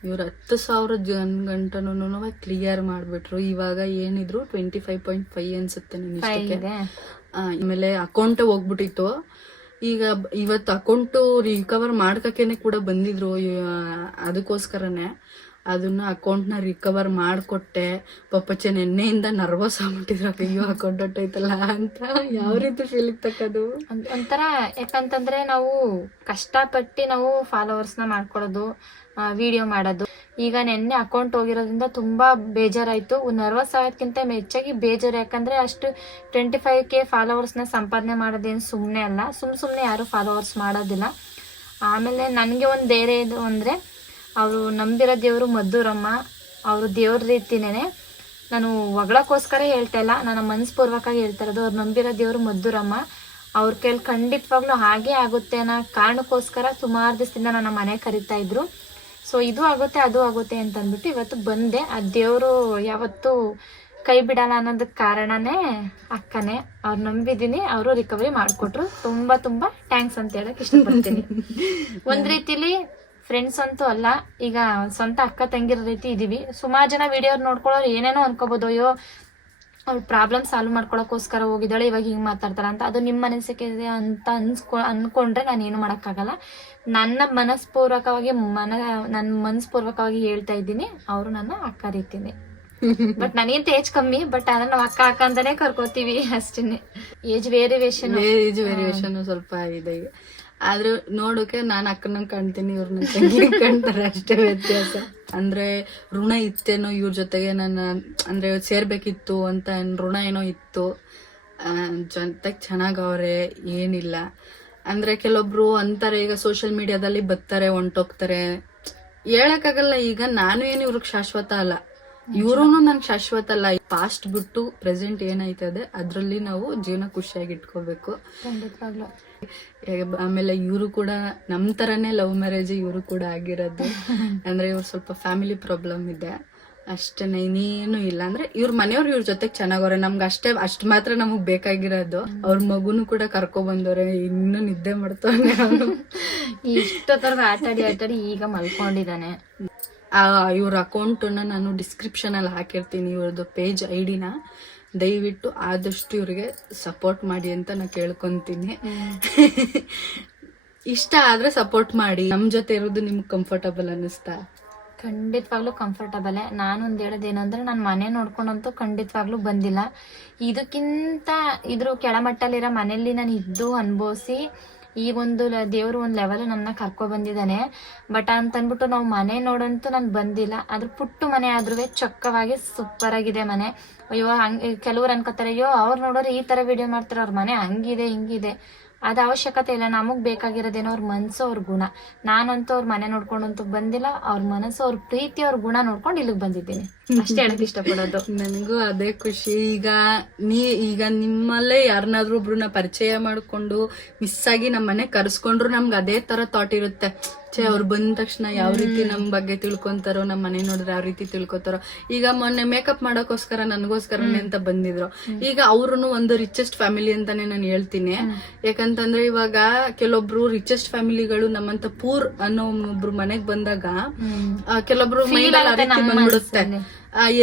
ಇವ್ರು 10,000 ಗಂಟನೂ ಕ್ಲಿಯರ್ ಮಾಡಿಬಿಟ್ರು. ಇವಾಗ ಏನಿದ್ರು 25.5 ಅನ್ಸುತ್ತೆ ನನಗೆ. ಆಮೇಲೆ ಅಕೌಂಟೇ ಹೋಗ್ಬಿಟ್ಟಿತ್ತು. ಈಗ ಇವತ್ತು ಅಕೌಂಟು ರಿಕವರ್ ಮಾಡ್ಕೇನೆ ಕೂಡ ಬಂದಿದ್ರು. ಅದಕ್ಕೋಸ್ಕರನೇ ಅದನ್ನ ಅಕೌಂಟ್ನ ರಿಕವರ್ ಮಾಡಿಕೊಟ್ಟೆ. ಪಾಪಚ್ಚೆ ನೆನ್ನೆಯಿಂದ ನರ್ವಸ್ ಆಗ್ಬಿಟ್ಟಿದ್ರು, ಅಯ್ಯೋ ಅಕೌಂಟ್ ಹೊಟ್ಟೈತಲ್ಲ ಅಂತ. ಯಾವ ರೀತಿ ಫೀಲಿಂಗ್ ತಕ್ಕದು ಒಂಥರ, ಯಾಕಂತಂದ್ರೆ ನಾವು ಕಷ್ಟಪಟ್ಟು ನಾವು ಫಾಲೋವರ್ಸ್ನ ಮಾಡ್ಕೊಳ್ಳೋದು, ವಿಡಿಯೋ ಮಾಡೋದು. ಈಗ ನೆನ್ನೆ ಅಕೌಂಟ್ ಹೋಗಿರೋದ್ರಿಂದ ತುಂಬಾ ಬೇಜಾರಾಯ್ತು. ನರ್ವಸ್ ಆಗೋದ್ಕಿಂತ ಹೆಚ್ಚಾಗಿ ಬೇಜಾರು. ಯಾಕಂದ್ರೆ ಅಷ್ಟು 25K ಫಾಲೋವರ್ಸ್ನ ಸಂಪಾದನೆ ಮಾಡೋದೇನು ಸುಮ್ಮನೆ ಅಲ್ಲ. ಸುಮ್ಮನೆ ಯಾರು ಫಾಲೋವರ್ಸ್ ಮಾಡೋದಿಲ್ಲ. ಆಮೇಲೆ ನನಗೆ ಒಂದು ಧೈರ್ಯ ಇದು ಅಂದರೆ, ಅವರು ನಂಬಿರೋ ದೇವರು ಮದ್ದೂರಮ್ಮ, ಅವರು ದೇವ್ರ ರೀತಿನೇ. ನಾನು ಹೊಗಳಕ್ಕೋಸ್ಕರ ಹೇಳ್ತಾ ಇಲ್ಲ, ನನ್ನ ಮನಸ್ಪೂರ್ವಕವಾಗಿ ಹೇಳ್ತಾ ಇರೋದು. ಅವ್ರು ನಂಬಿರೋ ದೇವರು ಮದ್ದೂರಮ್ಮ. ಅವ್ರ ಕೈಲಿ ಖಂಡಿತವಾಗ್ಲೂ ಹಾಗೇ ಆಗುತ್ತೆ ಅನ್ನೋ ಕಾರಣಕ್ಕೋಸ್ಕರ ಸುಮಾರು ದಿವಸದಿಂದ ನನ್ನ ಮನೆ ಕರಿತಾ ಇದ್ರು. ಸೊ ಇದು ಆಗುತ್ತೆ ಅದು ಆಗುತ್ತೆ ಅಂತ ಅಂದ್ಬಿಟ್ಟು ಇವತ್ತು ಬಂದೆ. ಆ ದೇವರು ಯಾವತ್ತೂ ಕೈ ಬಿಡಲ್ಲ ಅನ್ನೋದಕ್ಕೆ ಕಾರಣನೇ ಅಕ್ಕನೇ. ಅವ್ರು ನಂಬಿದ್ದೀನಿ, ಅವರು ರಿಕವರಿ ಮಾಡಿಕೊಟ್ರು. ತುಂಬಾ ತುಂಬಾ ಥ್ಯಾಂಕ್ಸ್ ಅಂತ ಹೇಳಕ್ ಇಷ್ಟಪಡ್ತೀನಿ. ಒಂದ್ ರೀತಿಲಿ ಫ್ರೆಂಡ್ಸ್ ಅಂತೂ ಅಲ್ಲ, ಈಗ ಸ್ವಂತ ಅಕ್ಕ ತಂಗಿರೋ ರೀತಿ ಇದೀವಿ. ಸುಮಾರು ಜನ ವಿಡಿಯೋ ನೋಡ್ಕೊಳ್ಳೋರು ಏನೇನೋ ಅನ್ಕೋಬಹುದು, ಅಯ್ಯೋ ಅವ್ಳು ಪ್ರಾಬ್ಲಮ್ ಸಾಲ್ವ್ ಮಾಡ್ಕೊಳಕ್ಕೋಸ್ಕರ ಹೋಗಿದ್ದಾಳೆ, ಇವಾಗ ಹಿಂಗ್ ಮಾತಾಡ್ತಾರ ಅಂತ. ಅದು ನಿಮ್ಮ ಮನಸ್ಸಿಗೆ ಅಂತ ಅನ್ಕೊಂಡ್ರೆ ನಾನು ಏನು ಮಾಡಕ್ಕಾಗಲ್ಲ. ನನ್ನ ಮನಸ್ಪೂರ್ವಕವಾಗಿ ಹೇಳ್ತಾ ಇದ್ದೀನಿ, ಅವರು ನನ್ನ ಅಕ್ಕ ರೀತಿನೇ. ಬಟ್ ನನಗಿಂತ ಏಜ್ ಕಮ್ಮಿ, ಬಟ್ ಅದನ್ನ ನಾವು ಅಕ್ಕ ಅಕ್ಕ ಅಂತಾನೆ ಕರ್ಕೋತೀವಿ ಅಷ್ಟೇನೆ. ಏಜ್ ವೇರಿಯೇಷನ್ ಸ್ವಲ್ಪ ಇದೆ. ಆದ್ರೆ ನೋಡೋಕೆ ನಾನು ಅಕ್ಕನ ಕಾಣ್ತೀನಿ, ಇವ್ರನ್ನ ತಂಗಿ ಕಾಣ್ತಾರೆ, ಅಷ್ಟೇ ವ್ಯತ್ಯಾಸ. ಅಂದ್ರೆ ಋಣ ಇತ್ತೇನೋ ಇವ್ರ ಜೊತೆಗೆ, ನನ್ನ ಅಂದ್ರೆ ಸೇರ್ಬೇಕಿತ್ತು ಅಂತ ಋಣ ಏನೋ ಇತ್ತು. ಜೊತೆಗೆ ಚೆನ್ನಾಗವ್ರೆ, ಏನಿಲ್ಲ. ಅಂದ್ರೆ ಕೆಲವೊಬ್ರು ಅಂತಾರೆ, ಈಗ ಸೋಷಿಯಲ್ ಮೀಡಿಯಾದಲ್ಲಿ ಬರ್ತಾರೆ ಹೊಂಟೋಗ್ತಾರೆ, ಹೇಳಕ್ಕಾಗಲ್ಲ. ಈಗ ನಾನು ಏನು ಇವ್ರಿಗೆ ಶಾಶ್ವತ ಅಲ್ಲ, ಇವ್ರು ನನ್ಗೆ ಶಾಶ್ವತ ಅಲ್ಲ. ಪಾಸ್ಟ್ ಬಿಟ್ಟು ಪ್ರೆಸೆಂಟ್ ಏನೈತದೆ ಅದ್ರಲ್ಲಿ ನಾವು ಜೀವನ ಖುಷಿಯಾಗಿ ಇಟ್ಕೋಬೇಕು. ಆಮೇಲೆ ಇವರು ಕೂಡ ನಮ್ ತರನೇ ಲವ್ ಮ್ಯಾರೇಜ್ ಇವರು ಕೂಡ ಆಗಿರೋದು. ಅಂದ್ರೆ ಇವ್ರು ಸ್ವಲ್ಪ ಫ್ಯಾಮಿಲಿ ಪ್ರಾಬ್ಲಮ್ ಇದೆ ಅಷ್ಟೇನೆ, ಇನ್ನೇನು ಇಲ್ಲ. ಅಂದ್ರೆ ಇವ್ರ ಮನೆಯವ್ರು ಇವ್ರ ಜೊತೆಗೆ ಚೆನ್ನಾಗವ್ರೆ, ನಮ್ಗೆ ಅಷ್ಟ್ ಮಾತ್ರ ನಮಗ್ ಬೇಕಾಗಿರೋದು. ಅವ್ರ ಮಗುನು ಕೂಡ ಕರ್ಕೊ ಬಂದವ್ರೆ, ಇನ್ನು ನಿದ್ದೆ ಮಾಡ್ತವ್ರೆ. ಅವನು ಇಷ್ಟೊತ್ತರ್ಗ ಆಟಾಡಿ ಈಗ ಮಲ್ಕೊಂಡಿದ್ದಾನೆ. ಇವ್ರ ಅಕೌಂಟನ್ನ ನಾನು ಡಿಸ್ಕ್ರಿಪ್ಷನ್ ಅಲ್ಲಿ ಹಾಕಿರ್ತೀನಿ, ಇವ್ರದ್ದು ಪೇಜ್ ಐಡಿನ. ದಯವಿಟ್ಟು ಆದಷ್ಟು ಇವ್ರಿಗೆ ಸಪೋರ್ಟ್ ಮಾಡಿ ಅಂತ ನಾ ಕೇಳ್ಕೊಂತೀನಿ. ಇಷ್ಟ ಆದ್ರೆ ಸಪೋರ್ಟ್ ಮಾಡಿ. ನಮ್ ಜೊತೆ ಇರೋದು ನಿಮ್ಗೆ ಕಂಫರ್ಟಬಲ್ ಅನ್ನಿಸ್ತಾ? ಖಂಡಿತವಾಗ್ಲೂ ಕಂಫರ್ಟಬಲ್. ನಾನೊಂದ್ ಹೇಳೋದೇನಂದ್ರೆ, ನಾನು ಮನೆ ನೋಡ್ಕೊಂಡಂತೂ ಖಂಡಿತವಾಗ್ಲೂ ಬಂದಿಲ್ಲ. ಇದಕ್ಕಿಂತ ಇದ್ರ ಕೆಳಮಟ್ಟಲ್ಲಿರೋ ಮನೆಯಲ್ಲಿ ನಾನು ಇದ್ದು ಅನುಭವಿಸಿ ಈ ಒಂದು ದೇವ್ರು ಒಂದ್ ಲೆವೆಲ್ ನನ್ನ ಕರ್ಕೊ ಬಂದಿದ್ದಾನೆ. ಬಟ್ ಅಂತನ್ಬಿಟ್ಟು ನಾವು ಮನೆ ನೋಡಂತೂ ನಾನು ಬಂದಿಲ್ಲ. ಅದ್ರ ಪುಟ್ಟು ಮನೆ ಆದ್ರೂ ಚೊಕ್ಕವಾಗಿ ಸೂಪರ್ ಆಗಿದೆ ಮನೆ. ಅಯ್ಯೋ ಕೆಲವ್ರು ಅನ್ಕೋತಾರೆ, ಅಯ್ಯೋ ಅವ್ರು ನೋಡೋರು ಈ ತರ ವಿಡಿಯೋ ಮಾಡ್ತಾರೆ, ಅವ್ರ ಮನೆ ಹಂಗಿದೆ ಹಿಂಗಿದೆ. ಅದ ಅವಶ್ಯಕತೆ ಇಲ್ಲ. ನಮಗ್ ಬೇಕಾಗಿರೋದೇನೋ ಅವ್ರ ಮನ್ಸು, ಅವ್ರ ಗುಣ. ನಾನಂತೂ ಅವ್ರ ಮನೆ ನೋಡ್ಕೊಂಡಂತೂ ಬಂದಿಲ್ಲ, ಅವ್ರ ಮನಸ್ಸು, ಅವ್ರ ಪ್ರೀತಿ, ಅವ್ರ ಗುಣ ನೋಡ್ಕೊಂಡು ಇಲ್ಲಿಗೆ ಬಂದಿದ್ದೀನಿ. ಅಷ್ಟೇ ಹೇಳಕ್ ಇಷ್ಟಪಡೋದು. ನನಗೂ ಅದೇ ಖುಷಿ. ಈಗ ನಿಮ್ಮಲ್ಲೇ ಯಾರನ್ನಾದ್ರೂ ಒಬ್ರನ್ನ ಪರಿಚಯ ಮಾಡ್ಕೊಂಡು ಮಿಸ್ ಆಗಿ ನಮ್ಮ ಮನೆ ಕರ್ಸ್ಕೊಂಡ್ರು ನಮ್ಗೆ ಅದೇ ತರ ಥಾಟ್ ಇರುತ್ತೆ. ಅವ್ರು ಬಂದ ತಕ್ಷಣ ಯಾವ ರೀತಿ ನಮ್ ಬಗ್ಗೆ ತಿಳ್ಕೊಂತಾರೋ, ನಮ್ ಮನೆ ನೋಡಿದ್ರೆ ಯಾವ ರೀತಿ ತಿಳ್ಕೊತಾರೋ. ಈಗ ಮೊನ್ನೆ ಮೇಕಪ್ ಮಾಡೋಕೋಸ್ಕರ ನನಗೋಸ್ಕರನೇ ಅಂತ ಬಂದಿದ್ರು. ಈಗ ಅವ್ರು ಒಂದು ರಿಚೆಸ್ಟ್ ಫ್ಯಾಮಿಲಿ ಅಂತಾನೆ ನಾನು ಹೇಳ್ತೀನಿ. ಯಾಕಂತಂದ್ರೆ ಇವಾಗ ಕೆಲವೊಬ್ರು ರಿಚೆಸ್ಟ್ ಫ್ಯಾಮಿಲಿಗಳು ನಮ್ಮಂತ ಪೂರ್ ಅನ್ನೋ ಒಬ್ರು ಮನೆಗ್ ಬಂದಾಗ ಕೆಲವೊಬ್ರು ಮೈಂಡಲ್ಲಿ ಆ ರೀತಿ ಬಂದ್ಬಿಡುತ್ತೆ,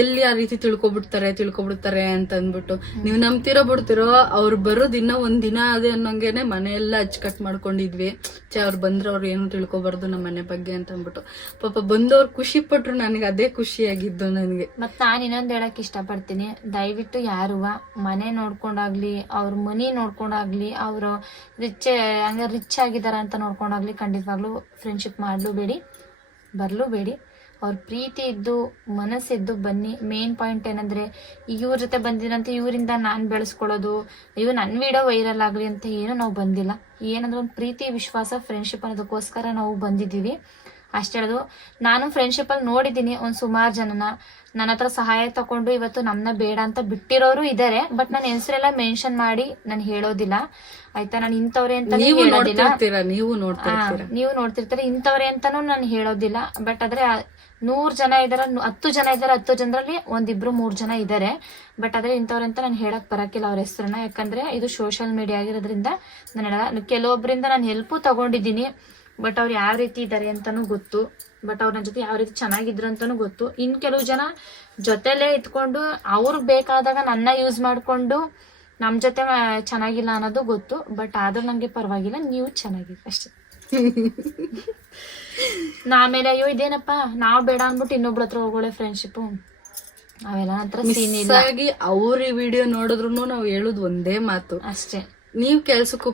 ಎಲ್ಲಿ ಆ ರೀತಿ ತಿಳ್ಕೊಬಿಡ್ತಾರೆ ಅಂತ ಅಂದ್ಬಿಟ್ಟು. ನೀವ್ ನಂಬ್ತಿರೋ ಬಿಡ್ತಿರೋ, ಅವ್ರು ಬರೋದ್ ಇನ್ನ ಒಂದ್ ದಿನ ಅದೇ ಅನ್ನೋಂಗೆನೆ ಮನೆಯೆಲ್ಲ ಅಚ್ಚುಕಟ್ ಮಾಡ್ಕೊಂಡಿದ್ವಿ. ಅವ್ರು ಬಂದ್ರೆ ಅವ್ರು ಏನು ತಿಳ್ಕೊಬಾರ್ದು ನಮ್ಮ ಮನೆ ಬಗ್ಗೆ ಅಂತ ಅಂದ್ಬಿಟ್ಟು. ಪಾಪ ಬಂದವ್ರು ಖುಷಿ ಪಟ್ರು, ನನಗೆ ಅದೇ ಖುಷಿಯಾಗಿದ್ದು ನನಗೆ. ಮತ್ ನಾನ್ ಇನ್ನೊಂದ್ ಹೇಳಕ್ ಇಷ್ಟಪಡ್ತೀನಿ, ದಯವಿಟ್ಟು ಯಾರುವ ಮನೆ ನೋಡ್ಕೊಂಡಾಗ್ಲಿ, ಅವ್ರ ಮನಿ ನೋಡ್ಕೊಂಡಾಗ್ಲಿ, ಅವ್ರು ರಿಚ್ ಆಗಿದಾರ ಅಂತ ನೋಡ್ಕೊಂಡಾಗ್ಲಿ ಖಂಡಿತವಾಗ್ಲೂ ಫ್ರೆಂಡ್ಶಿಪ್ ಬರ್ಲೂಬೇಡಿ. ಅವ್ರ ಪ್ರೀತಿ ಇದ್ದು ಮನಸ್ಸಿದ್ದು ಬನ್ನಿ. ಮೇನ್ ಪಾಯಿಂಟ್ ಏನಂದ್ರೆ, ಇವ್ರ ಜೊತೆ ಬಂದಿರಂತ ಇವರಿಂದ ನಾನ್ ಬೆಳೆಸ್ಕೊಳ್ಳೋದು, ಅಯ್ಯೋ ನನ್ ವಿಡಿಯೋ ವೈರಲ್ ಆಗ್ಲಿ ಅಂತ ಏನು ನಾವು ಬಂದಿಲ್ಲ. ಏನಂದ್ರೆ ಒಂದು ಪ್ರೀತಿ, ವಿಶ್ವಾಸ, ಫ್ರೆಂಡ್ಶಿಪ್ ಅನ್ನೋದಕ್ಕೋಸ್ಕರ ನಾವು ಬಂದಿದ್ದೀವಿ ಅಷ್ಟೇ ಹೇಳೋದು. ನಾನು ಫ್ರೆಂಡ್ಶಿಪ್ ಅಲ್ಲಿ ನೋಡಿದ್ದೀನಿ ಒಂದ್ ಸುಮಾರು ಜನನ. ನನ್ನ ಹತ್ರ ಸಹಾಯ ತಕೊಂಡು ಇವತ್ತು ನಮ್ನ ಬೇಡ ಅಂತ ಬಿಟ್ಟಿರೋರು ಇದಾರೆ. ಬಟ್ ನನ್ನ ಹೆಸರೆಲ್ಲ ಮೆನ್ಷನ್ ಮಾಡಿ ನಾನು ಹೇಳೋದಿಲ್ಲ, ಆಯ್ತಾ? ನಾನು ಇಂಥವ್ರೆ ಅಂತ ಹೇಳೋದಿಲ್ಲ. ನೀವು ನೋಡ್ತಿರ್ತೀರ, ಇಂಥವ್ರೆ ಅಂತಾನು ನಾನು ಹೇಳೋದಿಲ್ಲ. ಬಟ್ ಆದ್ರೆ 100 ಜನ ಇದಾರೆ, 10 ಜನ ಇದಾರೆ, 10 ಜನರಲ್ಲಿ 1-2-3 ಜನ ಇದಾರೆ. ಬಟ್ ಆದ್ರೆ ಇಂಥವ್ರಂತ ನಾನು ಹೇಳಕ್ ಬರಕಿಲ್ಲ ಅವ್ರ ಹೆಸರನ್ನ. ಯಾಕಂದ್ರೆ ಇದು ಸೋಷಿಯಲ್ ಮೀಡಿಯಾ ಆಗಿರೋದ್ರಿಂದ ನಾನು ಕೆಲವೊಬ್ಬರಿಂದ ನಾನು ಹೆಲ್ಪು ತಗೊಂಡಿದ್ದೀನಿ. ಬಟ್ ಅವ್ರು ಯಾವ ರೀತಿ ಇದಾರೆ ಅಂತಾನು ಗೊತ್ತು. ಬಟ್ ಅವ್ರ ಜೊತೆ ಯಾವ ರೀತಿ ಚೆನ್ನಾಗಿದ್ರು ಅಂತಾನು ಗೊತ್ತು. ಇನ್ ಕೆಲವು ಜನ ಜೊತೆಲೇ ಇದ್ಕೊಂಡು ಅವ್ರಿಗೆ ಬೇಕಾದಾಗ ನನ್ನ ಯೂಸ್ ಮಾಡ್ಕೊಂಡು ನಮ್ ಜೊತೆ ಚೆನ್ನಾಗಿಲ್ಲ ಅನ್ನೋದು ಗೊತ್ತು. ಬಟ್ ಆದ್ರೂ ನಂಗೆ ಪರವಾಗಿಲ್ಲ, ನೀವು ಚೆನ್ನಾಗಿದೆ ಅಷ್ಟೇ. ಆಮೇಲೆ ಅಯ್ಯೋ ಇದೇನಪ್ಪ ನಾವ್ ಬೇಡ ಅನ್ಬಿಟ್ಟು ಇನ್ನೊಬ್ಳ ಹತ್ರ ಹೋಗೋಳೆ ಫ್ರೆಂಡ್ಶಿಪ್, ಅವೆಲ್ಲ ನಂತರ ಸೀನ್ ಇಲ್ಲ. ಅವ್ರ ವಿಡಿಯೋ ನೋಡಿದ್ರು ನಾವು ಹೇಳುದು ಒಂದೇ ಮಾತು ಅಷ್ಟೇ, ನೀವ್ ಕೆಲ್ಸಕ್ಕೆ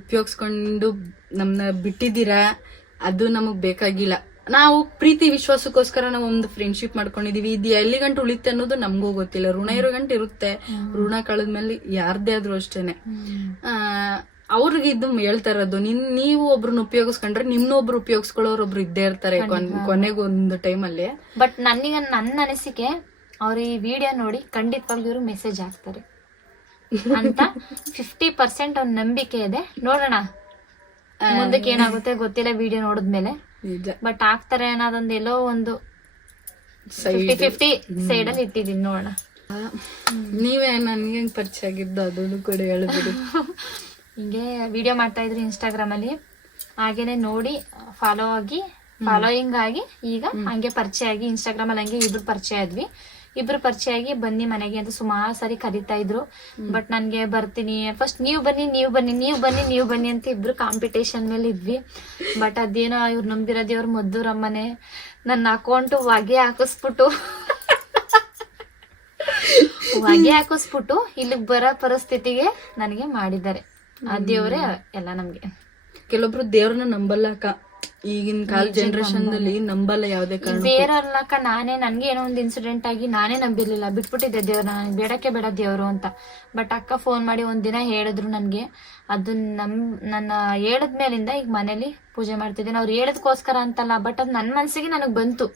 ಉಪಯೋಗಿಸ್ಕೊಂಡು ನಮ್ನ ಬಿಟ್ಟಿದ್ದೀರಾ, ಅದು ನಮಗ್ ಬೇಕಾಗಿಲ್ಲ. ನಾವು ಪ್ರೀತಿ ವಿಶ್ವಾಸಕ್ಕೋಸ್ಕರ ನಾವು ಒಂದು ಫ್ರೆಂಡ್ಶಿಪ್ ಮಾಡ್ಕೊಂಡಿದೀವಿ. ಇದು ಎಲ್ಲಿ ಗಂಟು ಉಳಿತೆ ಅನ್ನೋದು ನಮಗೂ ಗೊತ್ತಿಲ್ಲ. ಋಣ ಇರೋ ಗಂಟೆ ಇರುತ್ತೆ, ಋಣ ಕಳೆದ್ಮೇಲೆ ಯಾರ್ದೇ ಆದ್ರೂ ಅಷ್ಟೇನೆ. ಅವ್ರಿಗೆ ಇದು ಹೇಳ್ತಾ ಇರೋದು, ನೀವು ಒಬ್ರನ್ನ ಉಪಯೋಗಿಸ್ಕೊಂಡ್ರೆ ನಿಮ್ನೊಬ್ರು ಉಪಯೋಗಿಸ್ಕೊಳ್ಳೋರೊಬ್ರು ಇದ್ದೇ ಇರ್ತಾರೆ ಕೊನೆಗೊಂದು ಟೈಮಲ್ಲಿ. ಬಟ್ ನನ್ನ ಅನಿಸಿಕೆ, ಅವ್ರು ಈ ವಿಡಿಯೋ ನೋಡಿ ಖಂಡಿತವಾಗ್ಲೂ ಇವರು ಮೆಸೇಜ್ ಹಾಕ್ತಾರೆ ಅಂತ 50% ಅವ್ನ ನಂಬಿಕೆ ಇದೆ. ನೋಡೋಣ ಮುಂದಕ್ಕೆ ಏನಾಗುತ್ತೆ ಗೊತ್ತಿಲ್ಲ ವಿಡಿಯೋ ನೋಡಿದ್ಮೇಲೆ. ಬಟ್ ಹಾಕ್ತಾರೆ ಅನ್ನೋದೊಂದು ಎಲ್ಲೋ ಒಂದು 50-50 ಸೈಡ್ ಅಲ್ಲಿ ಇಟ್ಟಿದೀನಿ, ನೋಡೋಣ. ನೀವೇ ನನ್ಗೆ ಪರಿಚಯ ಆಗಿದ್ದು ಅದನ್ನು ಕೂಡ ಹೇಳಿದ್ರು. ಹಿಂಗೆ ವಿಡಿಯೋ ಮಾಡ್ತಾ ಇದ್ರು ಇನ್ಸ್ಟಾಗ್ರಾಮ್ ಅಲ್ಲಿ, ಹಾಗೇನೆ ನೋಡಿ ಫಾಲೋಯಿಂಗ್ ಆಗಿ ಈಗ ಹಂಗೆ ಪರಿಚಯ ಆಗಿ ಇನ್ಸ್ಟಾಗ್ರಾಮ್ ಅಲ್ಲಿ ಹಂಗೆ ಇಬ್ರು ಪರಿಚಯ ಆಗಿ ಬನ್ನಿ ಮನೆಗೆ ಅಂತ ಸುಮಾರು ಸಾರಿ ಕರೀತಾ ಇದ್ರು. ಬಟ್ ನನ್ಗೆ ಬರ್ತೀನಿ, ಫಸ್ಟ್ ನೀವು ಬನ್ನಿ ಅಂತ ಇಬ್ರು ಕಾಂಪಿಟೇಷನ್ ಮೇಲೆ ಇದ್ವಿ. ಬಟ್ ಅದೇನೋ ಇವ್ರು ನಂಬಿರೋದು ಇವ್ರ ಮದ್ದೂರಮ್ಮನೆ ನನ್ನ ಅಕೌಂಟ್ ಹೊಗೆ ಹಾಕಿಸ್ಬಿಟ್ಟು ಇಲ್ಲಿಗೆ ಬರೋ ಪರಿಸ್ಥಿತಿಗೆ ನನಗೆ ಮಾಡಿದ್ದಾರೆ. ಆ ದೇವ್ರೆ ಎಲ್ಲ ನಮ್ಗೆ. ಕೆಲವೊಬ್ರು ದೇವ್ರನ್ನ ನಂಬಲ್ಲ ಅಕ್ಕ, ಈಗಿನ ಕಾಲ ಜನರೇಷನ್ ಅಲ್ಲಿ ನಂಬಲ್ಲ ಯಾವ್ದೇ ಕಾರಣ. ಬೇರೆಯವ್ರಲ್ಲಕ್ಕ ನನ್ಗೆ ಏನೋ ಒಂದು ಇನ್ಸಿಡೆಂಟ್ ಆಗಿ ನಾನೇ ನಂಬಿರ್ಲಿಲ್ಲ, ಬಿಟ್ಬಿಟ್ಟಿದ್ದೆ ದೇವ್ರ, ಬೇಡಕ್ಕೆ ಬೇಡ ದೇವ್ರು ಅಂತ. ಬಟ್ ಅಕ್ಕ ಫೋನ್ ಮಾಡಿ ಒಂದಿನ ಹೇಳಿದ್ರು ನನ್ಗೆ. ಅದು ನನ್ನ ಹೇಳದ್ಮೇಲಿಂದ ಈಗ ಮನೇಲಿ ಪೂಜೆ ಮಾಡ್ತಿದ್ದೀನಿ. ಅವ್ರು ಹೇಳದ್ಕೋಸ್ಕರ ಅಂತಲ್ಲ, ಬಟ್ ಅದು ನನ್ನ ಮನ್ಸಿಗೆ ನನಗ್ ಬಂತು.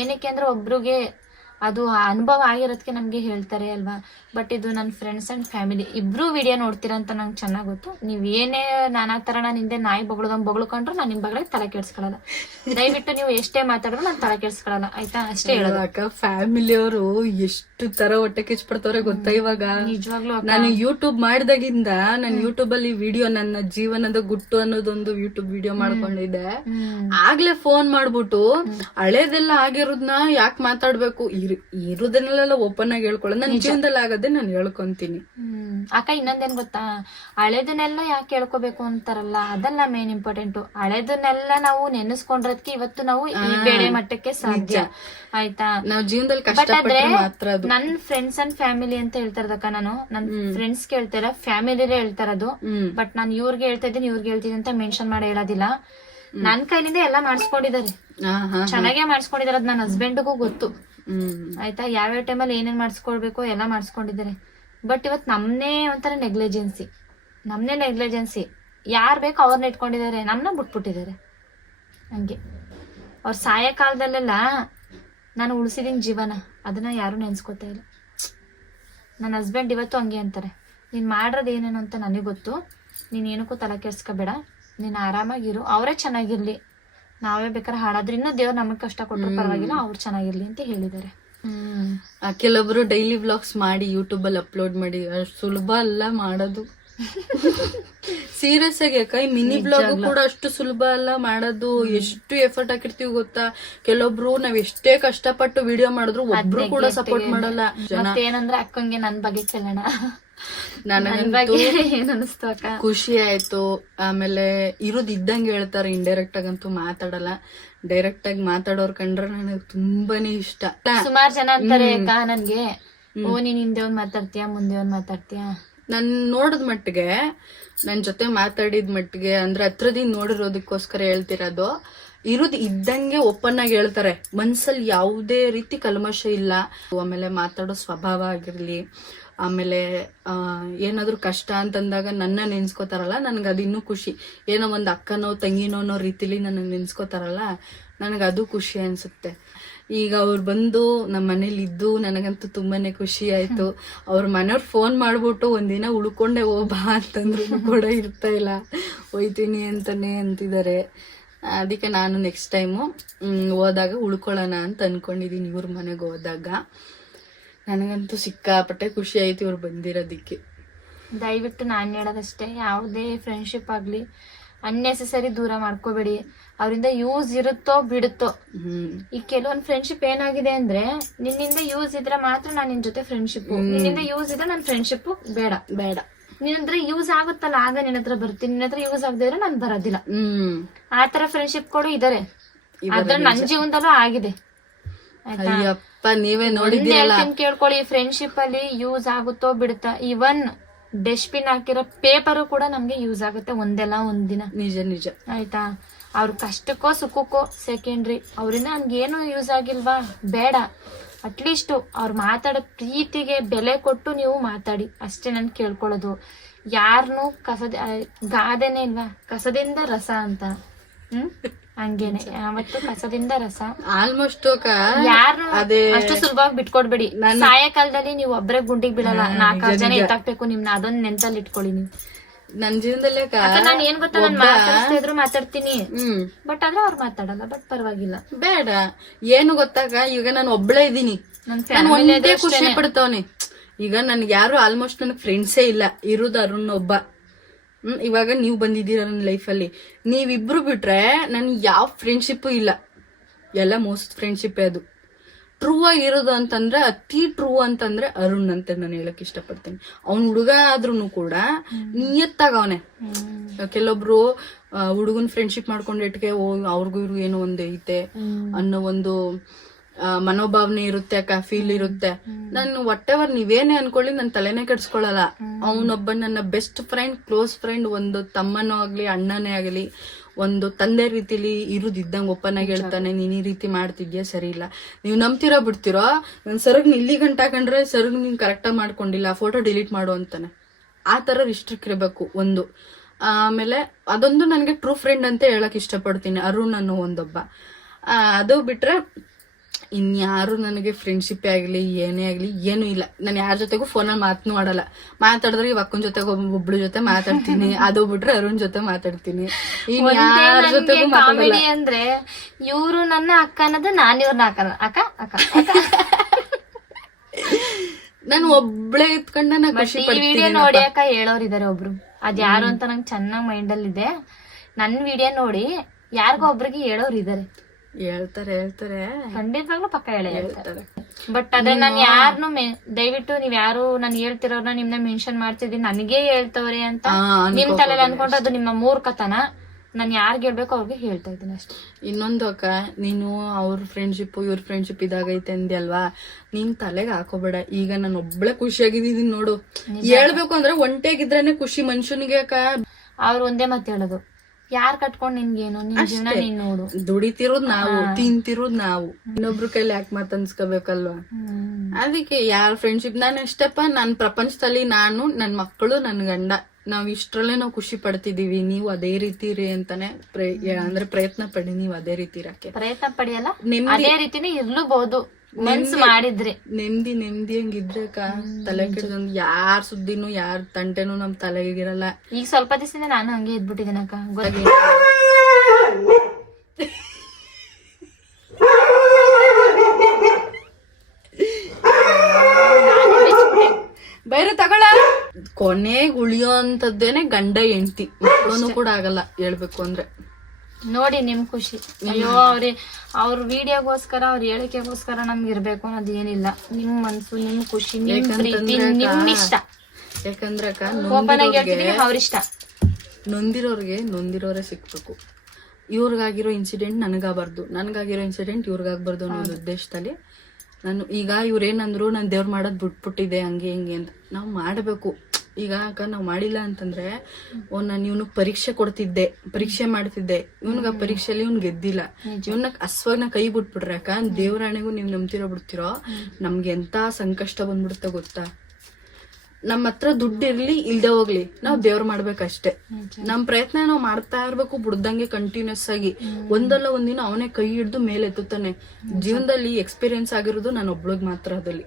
ಏನಕ್ಕೆ ಅಂದ್ರೆ ಒಬ್ರಿಗೆ ಅದು ಅನುಭವ ಆಗಿರೋದಕ್ಕೆ ನಮ್ಗೆ ಹೇಳ್ತಾರೆ ಅಲ್ವಾ. ಬಟ್ ಇದು ನನ್ನ ಫ್ರೆಂಡ್ಸ್ ಅಂಡ್ ಫ್ಯಾಮಿಲಿ ಇಬ್ರು ವಿಡಿಯೋ ನೋಡ್ತೀರಾ ಅಂತ ನಂಗೆ ಚೆನ್ನಾಗ್ ಗೊತ್ತು. ನೀವ್ ಏನೇ ನಾನಾ ತರ ನಾನು ಹಿಂದೆ ನಾಯಿ ಬೊಗಳ್ಕೊಂಡ್ರು ನಾನು ನಿಮ್ ಬಗ್ಗೆ ತಲೆ ಕೆಡ್ಸ್ಕೊಳಲ್ಲ. ದಯವಿಟ್ಟು ನೀವು ಎಷ್ಟೇ ಮಾತಾಡಿದ್ರು ನಾನು ತಲೆ ಕೆಡ್ಸ್ಕೊಳಲ್ಲ, ಆಯ್ತಾ? ಅಷ್ಟೇ ಹೇಳೋದು. ಅಕ್ಕ ಫ್ಯಾಮಿಲಿಯವರು ಎಷ್ಟು ತರ ಹೊಟ್ಟೆ ಕಿಚ್ಪಡ್ತವ್ರೆ ಗೊತ್ತಾ ಇವಾಗ. ನಿಜವಾಗ್ಲೂ ನಾನು ಯೂಟ್ಯೂಬ್ ಮಾಡಿದಾಗಿಂದ ನಾನು ಯೂಟ್ಯೂಬ್ ಅಲ್ಲಿ ವಿಡಿಯೋ, ನನ್ನ ಜೀವನದ ಗುಟ್ಟು ಅನ್ನೋದೊಂದು ಯೂಟ್ಯೂಬ್ ವಿಡಿಯೋ ಮಾಡ್ಕೊಂಡಿದ್ದೆ. ಆಗ್ಲೇ ಫೋನ್ ಮಾಡ್ಬಿಟ್ಟು ಹಳೇದೆಲ್ಲ ಆಗಿರೋದ್ನ ಯಾಕೆ ಮಾತಾಡ್ಬೇಕು, ಇರೋದನ್ನೆಲ್ಲ ಓಪನ್ ಆಗಿ ಹೇಳ್ಕೊಳ್ಳೋದು. ನನ್ನ ಜೀವನದಲ್ಲಿ ಆಗದೆ ನಾನು ಹೇಳ್ಕೊಂತೀನಿ. ಅಕ್ಕ ಇನ್ನೊಂದೇನ್ ಗೊತ್ತಾ, ಹಳೇದನ್ನೆಲ್ಲ ಯಾಕೆ ಹೇಳ್ಕೋಬೇಕು ಅಂತಾರಲ್ಲ, ಅದೆಲ್ಲ ಮೇನ್ ಇಂಪಾರ್ಟೆಂಟ್. ಹಳೇದನ್ನೆಲ್ಲ ನಾವು ನೆನೆಸ್ಕೊಂಡ್ರದ್ಕೆ ಇವತ್ತು ನಾವು ಈ ಬೇರೆ ಮಟ್ಟಕ್ಕೆ ಸಾಧ್ಯ, ಆಯ್ತಾ? ನಾವು ಜೀವನದಲ್ಲಿ ಕಷ್ಟಪಟ್ರೆ ಮಾತ್ರ ಅದು. ನನ್ ಫ್ರೆಂಡ್ಸ್ ಅಂಡ್ ಫ್ಯಾಮಿಲಿ ಅಂತ ಹೇಳ್ತಾರದಕ್ಕ, ನಾನು ನನ್ ಫ್ರೆಂಡ್ಸ್ ಹೇಳ್ತಾರ, ಫ್ಯಾಮಿಲಿರೇ ಹೇಳ್ತಾರದು. ಬಟ್ ನಾನು ಇವ್ರಿಗೆ ಹೇಳ್ತಾ ಇದ್ದೀನಿ ಅಂತ ಮೆನ್ಷನ್ ಮಾಡಿ ಹೇಳೋದಿಲ್ಲ. ನನ್ ಕೈಲಿಂದ ಎಲ್ಲ ಮಾಡಿಸ್ಕೊಂಡಿದ್ದಾರೆ, ಚೆನ್ನಾಗೇ ಮಾಡಿಸ್ಕೊಂಡಿದಾರೆ. ಅದ್ ನನ್ನ ಹಸ್ಬೆಂಡ್ಗೂ ಗೊತ್ತು, ಆಯ್ತಾ? ಯಾವ್ಯಾವ ಟೈಮಲ್ಲಿ ಏನೇನ್ ಮಾಡಿಸ್ಕೊಳ್ಬೇಕು ಎಲ್ಲ ಮಾಡಿಸ್ಕೊಂಡಿದ್ದಾರೆ. ಬಟ್ ಇವತ್ ನಮ್ನೇ ಒಂಥರ ನೆಗ್ಲಿಜೆನ್ಸಿ. ಯಾರ್ ಬೇಕು ಅವ್ರನ್ನ ಇಟ್ಕೊಂಡಿದ್ದಾರೆ, ನಮ್ನ ಬಿಟ್ಬಿಟ್ಟಿದ್ದಾರೆ. ಹಂಗೆ ಅವ್ರ ಸಾಯ ಕಾಲದಲ್ಲೆಲ್ಲ ನಾನು ಉಳಿಸಿದೀನಿ ಜೀವನ, ಅದನ್ನ ಯಾರು ನೆನ್ಸ್ಕೊತಾ ಇಲ್ಲ. ನನ್ನ ಹಸ್ಬೆಂಡ್ ಇವತ್ತು ಹಂಗೆ ಅಂತಾರೆ, ನೀನ್ ಮಾಡಿರೋದು ಏನೇನು ಅಂತ ನನಗೆ ಗೊತ್ತು, ನೀನ್ ಏನಕ್ಕೂ ತಲೆ ಕೆಡ್ಸ್ಕೋಬೇಡ, ನೀನ್ ಆರಾಮಾಗಿರು, ಅವರೇ ಚೆನ್ನಾಗಿರ್ಲಿ, ನಾವೇ ಬೇಕಾದ್ರೆ ಹಾಳಾದ್ರೆ ಇನ್ನೂ ದೇವ್ರು ನಮಗ್ ಕಷ್ಟ ಕೊಟ್ಟರು ಪರವಾಗಿಲ್ಲ, ಅವ್ರು ಚೆನ್ನಾಗಿರ್ಲಿ ಅಂತ ಹೇಳಿದ್ದಾರೆ. ಕೆಲವೊಬ್ರು ಡೈಲಿ ವ್ಲಾಗ್ಸ್ ಮಾಡಿ ಯೂಟ್ಯೂಬ್ ಅಲ್ಲಿ ಅಪ್ಲೋಡ್ ಮಾಡಿ, ಅಷ್ಟು ಸುಲಭ ಅಲ್ಲ ಮಾಡೋದು. ಸೀರಿಯಸ್ ಆಗಿ ಅಕ್ಕ, ಈ ಮಿನಿ ಬ್ಲಾಗ್ ಕೂಡ ಅಷ್ಟು ಸುಲಭ ಅಲ್ಲ ಮಾಡೋದು. ಎಷ್ಟು ಎಫರ್ಟ್ ಹಾಕಿರ್ತೀವಿ ಗೊತ್ತಾ. ಕೆಲವೊಬ್ರು ನಾವ್ ಎಷ್ಟೇ ಕಷ್ಟಪಟ್ಟು ವಿಡಿಯೋ ಮಾಡಿದ್ರು ಒಬ್ರು ಕೂಡ ಸಪೋರ್ಟ್ ಮಾಡಲ್ಲ. ಏನಂದ್ರೆ ಅಕ್ಕಂಗೆ ನನ್ ಬಗ್ಗೆ ಕೇಳೋಣ, ನನಗಂತೂ ಏನಿಸ್ತು ಅಕ್ಕ, ಖುಷಿ ಆಯ್ತು. ಆಮೇಲೆ ಇರೋದ್ ಇದ್ದಂಗೆ ಹೇಳ್ತಾರೆ, ಇಂಡೈರೆಕ್ಟ್ ಆಗಂತೂ ಮಾತಾಡಲ್ಲ. ಡೈರೆಕ್ಟ್ ಆಗಿ ಮಾತಾಡೋರ್ ಕಂಡ್ರೆ ನನಗ್ ತುಂಬಾನೇ ಇಷ್ಟ. ಸುಮಾರು ಜನ ಅಂತಾರೆ ಅಕ್ಕ ನನ್ಗೆ, ಓ ನೀನ್ ಹಿಂದೆ ಒಂದ್ ಮಾತಾಡ್ತೀಯಾ ಮುಂದೆ ಒಂದ್ ಮಾತಾಡ್ತೀಯಾ. ನನ್ ನೋಡಿದ ಮಟ್ಟಿಗೆ, ನನ್ ಜೊತೆ ಮಾತಾಡಿದ ಮಟ್ಟಿಗೆ, ಅಂದ್ರೆ ಹತ್ರದಿಂದ ನೋಡಿರೋದಕ್ಕೋಸ್ಕರ ಹೇಳ್ತಿರೋದು, ಇರೋದ್ ಇದ್ದಂಗೆ ಓಪನ್ ಆಗಿ ಹೇಳ್ತಾರೆ. ಮನ್ಸಲ್ಲಿ ಯಾವುದೇ ರೀತಿ ಕಲ್ಮಶ ಇಲ್ಲ. ಆಮೇಲೆ ಮಾತಾಡೋ ಸ್ವಭಾವ ಆಗಿರ್ಲಿ, ಆಮೇಲೆ ಏನಾದ್ರು ಕಷ್ಟ ಅಂತಂದಾಗ ನನ್ನ ನೆನ್ಸ್ಕೋತಾರಲ್ಲ, ನನ್ಗೆ ಅದು ಇನ್ನೂ ಖುಷಿ. ಏನೋ ಒಂದ್ ಅಕ್ಕನೋ ತಂಗಿನೋ ಅನ್ನೋ ರೀತಿಲಿ ನನಗ್ ನೆನ್ಸ್ಕೋತಾರಲ್ಲ, ನನಗ್ ಅದು ಖುಷಿ ಅನ್ಸುತ್ತೆ. ಈಗ ಅವ್ರು ಬಂದು ನಮ್ಮ ಮನೇಲಿ ಇದ್ದು ನನಗಂತೂ ತುಂಬಾನೇ ಖುಷಿ ಆಯ್ತು. ಅವ್ರ ಮನೆಯವ್ರು ಫೋನ್ ಮಾಡ್ಬಿಟ್ಟು ಒಂದಿನ ಉಳ್ಕೊಂಡೆ ಬಾ ಅಂತಂದ್ರು ಕೂಡ ಇರ್ತಾ ಇಲ್ಲ, ಹೋಯ್ತೀನಿ ಅಂತಾನೆ ಅಂತಿದ್ದಾರೆ. ಅದಕ್ಕೆ ನಾನು ನೆಕ್ಸ್ಟ್ ಟೈಮು ಹೋದಾಗ ಉಳ್ಕೊಳ್ಳೋಣ ಅಂತ ಅನ್ಕೊಂಡಿದೀನಿ. ಇವ್ರ ಮನೆಗೆ ಹೋದಾಗ ನನಗಂತೂ ಸಿಕ್ಕಾಪಟ್ಟೆ ಖುಷಿ ಆಯ್ತು ಇವ್ರು ಬಂದಿರೋದಿಕ್ಕೆ. ದಯವಿಟ್ಟು ನಾನು ಹೇಳೋದಷ್ಟೇ, ಯಾವುದೇ ಫ್ರೆಂಡ್ಶಿಪ್ ಆಗ್ಲಿ ಅನ್ನೆಸೆಸರಿ ದೂರ ಮಾಡ್ಕೋಬೇಡಿ. ಅವರಿಂದ ಯೂಸ್ ಇರುತ್ತೋ ಬಿಡುತ್ತೋ. ಈಗ ಕೆಲವೊಂದು ಫ್ರೆಂಡ್ಶಿಪ್ ಏನಾಗಿದೆ ಅಂದ್ರೆ, ನಿನ್ನಿಂದ ಯೂಸ್ ಇದ್ರೆ ಮಾತ್ರ ನಾನು ನಿನ್ ಜೊತೆ ಫ್ರೆಂಡ್ಶಿಪ್, ನಿನ್ನಿಂದ ಯೂಸ್ ಇದ್ರೆ ನನ್ನ ಫ್ರೆಂಡ್ಶಿಪ್ ಬೇಡ. ನಿನ್ನತ್ರ ಯೂಸ್ ಆಗುತ್ತಲ್ಲ ಆಗ ನಿನ್ನ ಹತ್ರ ಬರ್ತೀನಿ, ನಿನ್ನ ಹತ್ರ ಯೂಸ್ ಆಗದೆ ಇದ್ರೆ ನಾನು ಬರೋದಿಲ್ಲ. ಆತರ ಫ್ರೆಂಡ್ಶಿಪ್ ಕೂಡ ಇದಾರೆ, ಅದ್ರ ನನ್ ಜೀವನದಲ್ಲೂ ಆಗಿದೆ. ನೀವೇ ನೋಡಿದ್ದೀರಲ್ಲ, ಕೇಳ್ಕೊಳ್ಳಿ, ಫ್ರೆಂಡ್ಶಿಪ್ ಅಲ್ಲಿ ಯೂಸ್ ಆಗುತ್ತೋ ಬಿಡುತ್ತಾ. ಇವನ್ ಡಸ್ಟ್ಬಿನ್ ಹಾಕಿರೋ ಪೇಪರ್ ಕೂಡ ನಮ್ಗೆ ಯೂಸ್ ಆಗುತ್ತೆ ಒಂದೆಲ್ಲ ಒಂದಿನ. ನಿಜ ಆಯ್ತಾ? ಅವ್ರ ಕಷ್ಟಕ್ಕೋ ಸುಖಕ್ಕೋ ಸೆಕೆಂಡ್ರಿ, ಅವರಿಂದ ನನ್ಗೇನು ಯೂಸ್ ಆಗಿಲ್ವಾ ಬೇಡ, ಅಟ್ಲೀಸ್ಟ್ ಅವ್ರು ಮಾತಾಡೋ ಪ್ರೀತಿಗೆ ಬೆಲೆ ಕೊಟ್ಟು ನೀವು ಮಾತಾಡಿ ಅಷ್ಟೇ ನನ್ ಕೇಳ್ಕೊಳ್ಳೋದು. ಯಾರನ್ನು ಗಾದೆನೇ ಇಲ್ವಾ, ಕಸದಿಂದ ರಸ ಅಂತ. ಹಂಗೇನೆ ಯಾವತ್ತು ಕಸದಿಂದ ರಸ. ಆಲ್ಮೋಸ್ಟ್ ಯಾರು ಅಷ್ಟು ಸುಲಭವಾಗಿ ಬಿಟ್ಕೊಡ್ಬೇಡಿ. ಸಾಯಂಕಾಲದಲ್ಲಿ ನೀವು ಒಬ್ಬರೇ ಗುಂಡಿಗೆ ಬೀಳಲ್ಲ, 4 ಜನ ಎತ್ತಾಕ್ಬೇಕು ನಿಮ್ನ, ಅದೊಂದ್ ನೆನ್ಪಲ್ಲಿ ಇಟ್ಕೊಳ್ಳಿ ನೀವು. ನನ್ ಜೀವನದಲ್ಲೇ ನಾನ್ ಏನ್ ಗೊತ್ತಾ, ನಾನ್ ಮಾತಾಡ್ತಾ ಇದ್ರು ಮಾತಾಡ್ತೀನಿ, ಬಟ್ ಆದ್ರೆ ಅವ್ರು ಮಾತಾಡಲ್ಲ, ಬಟ್ ಪರವಾಗಿಲ್ಲ. ಬೇಡ, ಏನು ಗೊತ್ತಾಗ, ಈಗ ನಾನು ಒಬ್ಳೇ ಇದೀನಿ, ಒಂದೇ ಖುಷಿ ಪಡ್ತವನೆ. ಈಗ ನನ್ಗೆ ಯಾರು ಆಲ್ಮೋಸ್ಟ್ ನನ್ ಫ್ರೆಂಡ್ಸೇ ಇಲ್ಲ, ಇರುದು ಅರುಣ್ ಒಬ್ಬ. ಇವಾಗ ನೀವ್ ಬಂದಿದ್ದೀರ ನನ್ನ ಲೈಫಲ್ಲಿ, ನೀವಿಬ್ರು ಬಿಟ್ರೆ ನನ್ಗೆ ಯಾವ ಫ್ರೆಂಡ್ಶಿಪ್ ಇಲ್ಲ, ಎಲ್ಲ ಮೋಸ್ಟ್ ಫ್ರೆಂಡ್ಶಿಪ್. ಅದು ಟ್ರೂ ಆಗಿರೋದು ಅಂತಂದ್ರೆ, ಅತಿ ಟ್ರೂ ಅಂತಂದ್ರೆ ಅರುಣ್ ಅಂತ ನಾನು ಹೇಳಕ್ ಇಷ್ಟಪಡ್ತೀನಿ. ಅವ್ನ್ ಹುಡುಗ ಆದ್ರೂನು ಕೂಡ ನಿಯತ್ತಾಗ ಅವನೇ. ಕೆಲವೊಬ್ರು ಹುಡುಗನ್ ಫ್ರೆಂಡ್ಶಿಪ್ ಮಾಡ್ಕೊಂಡ್ ಇಟ್ಕೆ ಅವ್ರಿಗೂ ಇವ್ರಿಗೂ ಏನೋ ಒಂದು ಐತೆ ಅನ್ನೋ ಒಂದು ಮನೋಭಾವನೆ ಇರುತ್ತೆ, ಫೀಲ್ ಇರುತ್ತೆ. ನಾನು ವಾಟೆವರ್ ನೀವೇನೇ ಅನ್ಕೊಳ್ಳಿ, ನನ್ ತಲೆನೇ ಕೆಡ್ಸ್ಕೊಳಲ್ಲ. ಅವನೊಬ್ಬ ನನ್ನ ಬೆಸ್ಟ್ ಫ್ರೆಂಡ್, ಕ್ಲೋಸ್ ಫ್ರೆಂಡ್, ಒಂದು ತಮ್ಮನೂ ಆಗ್ಲಿ ಅಣ್ಣನೇ ಆಗಲಿ, ಒಂದು ತಂದೆ ರೀತಿಲಿ ಇದ್ದಂಗೆ ಓಪನ್ ಆಗಿ ಹೇಳ್ತಾನೆ, ನೀನ್ ಈ ರೀತಿ ಮಾಡ್ತಿದ್ಯಾ ಸರಿ ಇಲ್ಲ. ನೀವು ನಂಬ್ತಿರೋ ಬಿಡ್ತಿರೋ, ನನ್ ಸರ್ಗ್ ಇಲ್ಲಿ ಗಂಟ ಹಾಕೊಂಡ್ರೆ ಸರ್ಗ್ ನೀನ್ ಕರೆಕ್ಟಾಗಿ ಮಾಡ್ಕೊಂಡಿಲ್ಲ, ಫೋಟೋ ಡಿಲೀಟ್ ಮಾಡು ಅಂತಾನೆ. ಆ ತರ ರಿಸ್ಟ್ರಿಕ್ಟ್ ಇರಬೇಕು ಒಂದು. ಆಮೇಲೆ ಅದೊಂದು ನನಗೆ ಟ್ರೂ ಫ್ರೆಂಡ್ ಅಂತ ಹೇಳಕ್ ಇಷ್ಟಪಡ್ತೀನಿ, ಅರುಣ್ ಅನ್ನೋ ಒಂದೊಬ್ಬ. ಅದು ಬಿಟ್ರೆ ಇನ್ಯಾರು ನನಗೆ ಫ್ರೆಂಡ್ಶಿಪ್ ಆಗ್ಲಿ ಏನೇ ಆಗ್ಲಿ ಏನು ಇಲ್ಲ. ನಾನು ಯಾರ ಜೊತೆಗೂ ಫೋನಲ್ಲಿ ಮಾತನ್ನು ಆಡಲ್ಲ. ಮಾತಾಡಿದ್ರೆ ಇವ್ ಅಕ್ಕನ ಜೊತೆಗೆ ಒಬ್ಳು ಜೊತೆ ಮಾತಾಡ್ತೀನಿ, ಅದು ಬಿಟ್ರೆ ಅರುಣ್ ಜೊತೆ ಮಾತಾಡ್ತೀನಿ. ಇನ್ ಯಾರ ಜೊತೆಗೂ ಮಾತಾಡಲ್ಲ. ಅಂದ್ರೆ ಇವ್ರು ನನ್ನ ಅಕ್ಕ ಅನ್ನೋದು, ನಾನು ಇವ್ರನ್ನ ಅಕ್ಕ ಅಕ್ಕ ಅಕ್ಕ. ನಾನು ಒಬ್ಳೆ ಇತ್ಕೊಂಡ ನಾ ಖುಷಿ ಪಡ್ತೀನಿ. ವಿಡಿಯೋ ನೋಡಿ ಅಕ್ಕ ಹೇಳೋರಿದಾರೆ ಒಬ್ರು, ಅದ್ ಯಾರು ಅಂತ ನಂಗೆ ಚೆನ್ನಾಗ್ ಮೈಂಡ್ ಅಲ್ಲಿ ಇದೆ. ನನ್ ವಿಡಿಯೋ ನೋಡಿ ಯಾರಿಗೋ ಒಬ್ರಿಗೆ ಹೇಳೋರು ಇದಾರೆ. ಹೇಳ್ತಾರೆ ಖಂಡಿತವಾಗ್ಲೂ ಪಕ್ಕ ಹೇಳ್ತಾರೆ. ಬಟ್ ಅದ್ರ ನಾನು ಯಾರನ್ನು ದಯವಿಟ್ಟು ನೀವ್ ಯಾರು ನಾನು ಹೇಳ್ತಿರೋರ್ನ ನಿಮ್ನ ಮೆನ್ಷನ್ ಮಾಡ್ತಿದ್ದೀನಿ, ನನಗೆ ಹೇಳ್ತವ್ರೆ ಅಂತ ನಿಮ್ ತಲೆಯಲ್ಲಿ ಅನ್ಕೊಂಡ್ರೆ ಅದು ನಿಮ್ಮ ಮೂರ್ಖತನ. ನಾನ್ ಯಾರ್ಗ್ ಹೇಳ್ಬೇಕು ಅವ್ರಿಗೆ ಹೇಳ್ತಾ ಇದ್ದೀನಿ ಅಷ್ಟೇ. ಇನ್ನೊಂದು ಅಕ್ಕ, ನೀನು ಅವ್ರ ಫ್ರೆಂಡ್ಶಿಪ್ ಇವ್ರ ಫ್ರೆಂಡ್ಶಿಪ್ ಇದಾಗೈತೆ ಅಂದಿ ಅಲ್ವಾ, ನೀನ್ ತಲೆಗೆ ಹಾಕೋಬೇಡ. ಈಗ ನಾನು ಒಬ್ಳೆ ಖುಷಿಯಾಗಿದ್ದೀನಿ ನೋಡು. ಹೇಳ್ಬೇಕು ಅಂದ್ರೆ ಒಂಟೆಗಿದ್ರೇನೆ ಖುಷಿ ಮನುಷ್ಯನಿಗೆ ಅಕ್ಕ. ಅವ್ರು ಒಂದೇ ಮತ್ತೆ ಹೇಳೋದು, ಯಾರ್ ಕಟ್ಕೊಂಡ್ ನಿನ್ಗೇನು, ನಿನ್ ಜೀವನ ನೀನ್ ನೋಡು. ದುಡಿತಿರೋದ್ ನಾವು, ತಿಂತಿರೋದ್ ನಾವು, ಇನ್ನೊಬ್ರ ಕೈಲಿ ಯಾಕೆ ಮಾತನ್ಸ್ಕೋಬೇಕಲ್ವಾ. ಅದಕ್ಕೆ ಯಾರ ಫ್ರೆಂಡ್ಶಿಪ್ ನಾನು ಇಷ್ಟಪ್ಪ. ನನ್ ಪ್ರಪಂಚದಲ್ಲಿ ನಾನು, ನನ್ ಮಕ್ಕಳು, ನನ್ ಗಂಡ, ನಾವ್ ಇಷ್ಟ್ರಲ್ಲೇ ನಾವು ಖುಷಿ ಪಡ್ತಿದೀವಿ. ನೀವು ಅದೇ ರೀತಿ ಇರಿ ಅಂತಾನೆ ಅಂದ್ರೆ ಪ್ರಯತ್ನ ಪಡಿ. ನೀವು ಅದೇ ರೀತಿ ಇರಕ್ಕೆ ಪ್ರಯತ್ನ ಪಡಿಯಲ್ಲ, ಅದೇ ರೀತಿನೇ ಇರ್ಲೂಬಹುದು ಮನ್ಸು ಮಾಡಿದ್ರೆ. ನೆಮ್ಮದಿ ಹಂಗಿದ್ರೆ ತಲೆ ಕೆಡ್ಸೊಂದು ಯಾರ ಸುದ್ದಿನೂ ಯಾರ ತಂಟೆನೂ ನಮ್ ತಲೆಗಿರಲ್ಲ. ಈಗ ಸ್ವಲ್ಪ ದಿವಸದಿಂದ ನಾನು ಹಂಗೆ ಇದ್ಬಿಟ್ಟಿದ್ದೀನಕ್ಕ. ಬೈರು ತಗೊಳ. ಕೊನೆಗೆ ಉಳಿಯೋ ಅಂತದ್ದೇನೆ ಗಂಡ ಹೆಂಡತಿ, ಮಕ್ಕಳು ಕೂಡ ಆಗಲ್ಲ ಹೇಳ್ಬೇಕು ಅಂದ್ರೆ. ನೋಡಿ ನಿಮ್ ಖುಷಿ. ಅಯ್ಯೋ ಅವ್ರ ವಿಡಿಯೋಗೋಸ್ಕರ, ಅವ್ರ ಹೇಳಿಕೆಗೋಸ್ಕರ ನಮ್ಗೆ ಇರ್ಬೇಕು ಅನ್ನೋದು ಏನಿಲ್ಲ. ನಿಮ್ ಮನ್ಸು, ನಿಮ್ ಖುಷಿ, ನಿಮ್ ಪ್ರೀತಿ, ನಿಮ್ ಇಷ್ಟ. ಯಾಕಂದ್ರೆ ಅವ್ರಿಷ್ಟ. ನೊಂದಿರೋರ್ಗೆ ನೊಂದಿರೋರೇ ಸಿಕ್ಬೇಕು. ಇವ್ರಿಗಾಗಿರೋ ಇನ್ಸಿಡೆಂಟ್ ನನಗಾಗಬಾರ್ದು, ನನ್ಗಾಗಿರೋ ಇನ್ಸಿಡೆಂಟ್ ಇವ್ರಿಗಾಗಬಾರ್ದು ಅನ್ನೋ ಉದ್ದೇಶದಲ್ಲಿ ನಾನು ಈಗ ಇವ್ರೇನಂದ್ರು ನಾನು ದೇವ್ರು ಮಾಡೋದ್ ಬಿಟ್ಬಿಟ್ಟಿದೆ ಹಂಗೆ ಹಿಂಗೆ ಅಂತ. ನಾವು ಮಾಡಬೇಕು. ಈಗ ಅಕ್ಕ ನಾವು ಮಾಡಿಲ್ಲ ಅಂತಂದ್ರೆ, ನಾನು ಇವ್ನಿಗೆ ಪರೀಕ್ಷೆ ಕೊಡ್ತಿದ್ದೆ, ಪರೀಕ್ಷೆ ಮಾಡ್ತಿದ್ದೆ, ಇವ್ನಿಗೆ ಆ ಪರೀಕ್ಷೆಯಲ್ಲಿ ಇವ್ನ್ ಗೆದ್ದಿಲ್ಲ, ಇವ್ನ ಅಸ್ವಾಗ್ನ ಕೈ ಬಿಟ್ಬಿಟ್ರೆ ಅಕ್ಕ, ದೇವ್ರಾಣೆಗೂ ನೀವ್ ನಂಬ್ತಿರೋ ಬಿಡ್ತಿರೋ, ನಮ್ಗೆ ಎಂತ ಸಂಕಷ್ಟ ಬಂದ್ಬಿಡುತ್ತೆ ಗೊತ್ತಾ. ನಮ್ಮ ಹತ್ರ ದುಡ್ಡು ಇರ್ಲಿ ಇಲ್ದೆ ಹೋಗ್ಲಿ, ನಾವ್ ದೇವ್ರು ಮಾಡ್ಬೇಕಷ್ಟೇ. ನಮ್ ಪ್ರಯತ್ನ ನಾವು ಮಾಡ್ತಾ ಇರ್ಬೇಕು, ಬಿಡ್ದಂಗೆ ಕಂಟಿನ್ಯೂಸ್ ಆಗಿ. ಒಂದಲ್ಲ ಒಂದಿನ ಅವನೇ ಕೈ ಹಿಡ್ದು ಮೇಲೆ ಎತ್ತುತ್ತಾನೆ. ಜೀವನದಲ್ಲಿ ಎಕ್ಸ್ಪೀರಿಯನ್ಸ್ ಆಗಿರೋದು ನಾನು ಒಬ್ಳಿಗೆ ಮಾತ್ರ. ಅದಲ್ಲಿ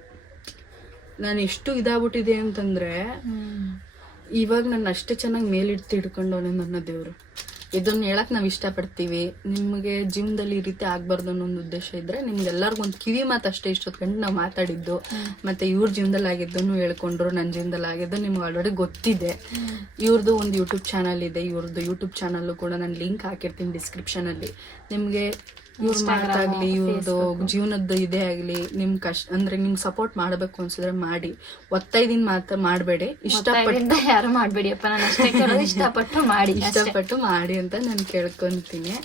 ನಾನು ಎಷ್ಟು ಇದಾಗ್ಬಿಟ್ಟಿದೆ ಅಂತಂದ್ರೆ, ಇವಾಗ ನನ್ನ ಅಷ್ಟೇ ಚೆನ್ನಾಗಿ ಮೇಲಿಡ್ತಿ ಹಿಡ್ಕೊಂಡವನೆ ನನ್ನ ದೇವ್ರು. ಇದನ್ನ ಹೇಳಕ್ ನಾವ್ ಇಷ್ಟಪಡ್ತೀವಿ. ನಿಮ್ಗೆ ಜೀವನದಲ್ಲಿ ಈ ರೀತಿ ಆಗ್ಬಾರ್ದು ಅನ್ನೋ ಒಂದು ಉದ್ದೇಶ ಇದ್ರೆ, ನಿಮ್ಗೆಲ್ಲರಿಗೂ ಒಂದು ಕಿವಿ ಮಾತು ಅಷ್ಟೇ ಇಷ್ಟೊತ್ಕೊಂಡು ನಾವು ಮಾತಾಡಿದ್ದು. ಮತ್ತೆ ಇವ್ರ ಜೀವನದಲ್ಲಿ ಆಗಿದ್ದನ್ನು ಹೇಳ್ಕೊಂಡ್ರು, ನನ್ನ ಜೀವನದಲ್ಲಿ ಆಗಿದ್ದು ನಿಮ್ಗೆ ಆಲ್ರೆಡಿ ಗೊತ್ತಿದೆ. ಇವ್ರದ್ದು ಒಂದು ಯೂಟ್ಯೂಬ್ ಚಾನಲ್ ಇದೆ. ಇವ್ರದ್ದು ಯೂಟ್ಯೂಬ್ ಚಾನಲ್ ಕೂಡ ನಾನು ಲಿಂಕ್ ಹಾಕಿರ್ತೀನಿ ಡಿಸ್ಕ್ರಿಪ್ಷನ್ ಅಲ್ಲಿ. ನಿಮ್ಗೆ ಇವ್ರ ಮಾತಾಗ್ಲಿ, ಇವ್ರದ್ದು ಜೀವನದ್ದು ಇದೇ ಆಗ್ಲಿ, ನಿಮ್ ಕಷ್ಟ ಅಂದ್ರೆ ನಿಮ್ಗೆ ಸಪೋರ್ಟ್ ಮಾಡ್ಬೇಕು ಅನ್ಸಿದ್ರೆ ಮಾಡಿ. ಒತ್ತೈದಿನ ಮಾಡ್ಬೇಡಿ, ಇಷ್ಟಪಟ್ಟು ಯಾರು ಮಾಡ್ಬೇಡಿಯಪ್ಪ. ನಾನು ಅಷ್ಟೇ ಇಷ್ಟಪಟ್ಟು ಮಾಡಿ ಅಂತ ನಾನು ಕೇಳ್ಕೊಂತೀನಿ.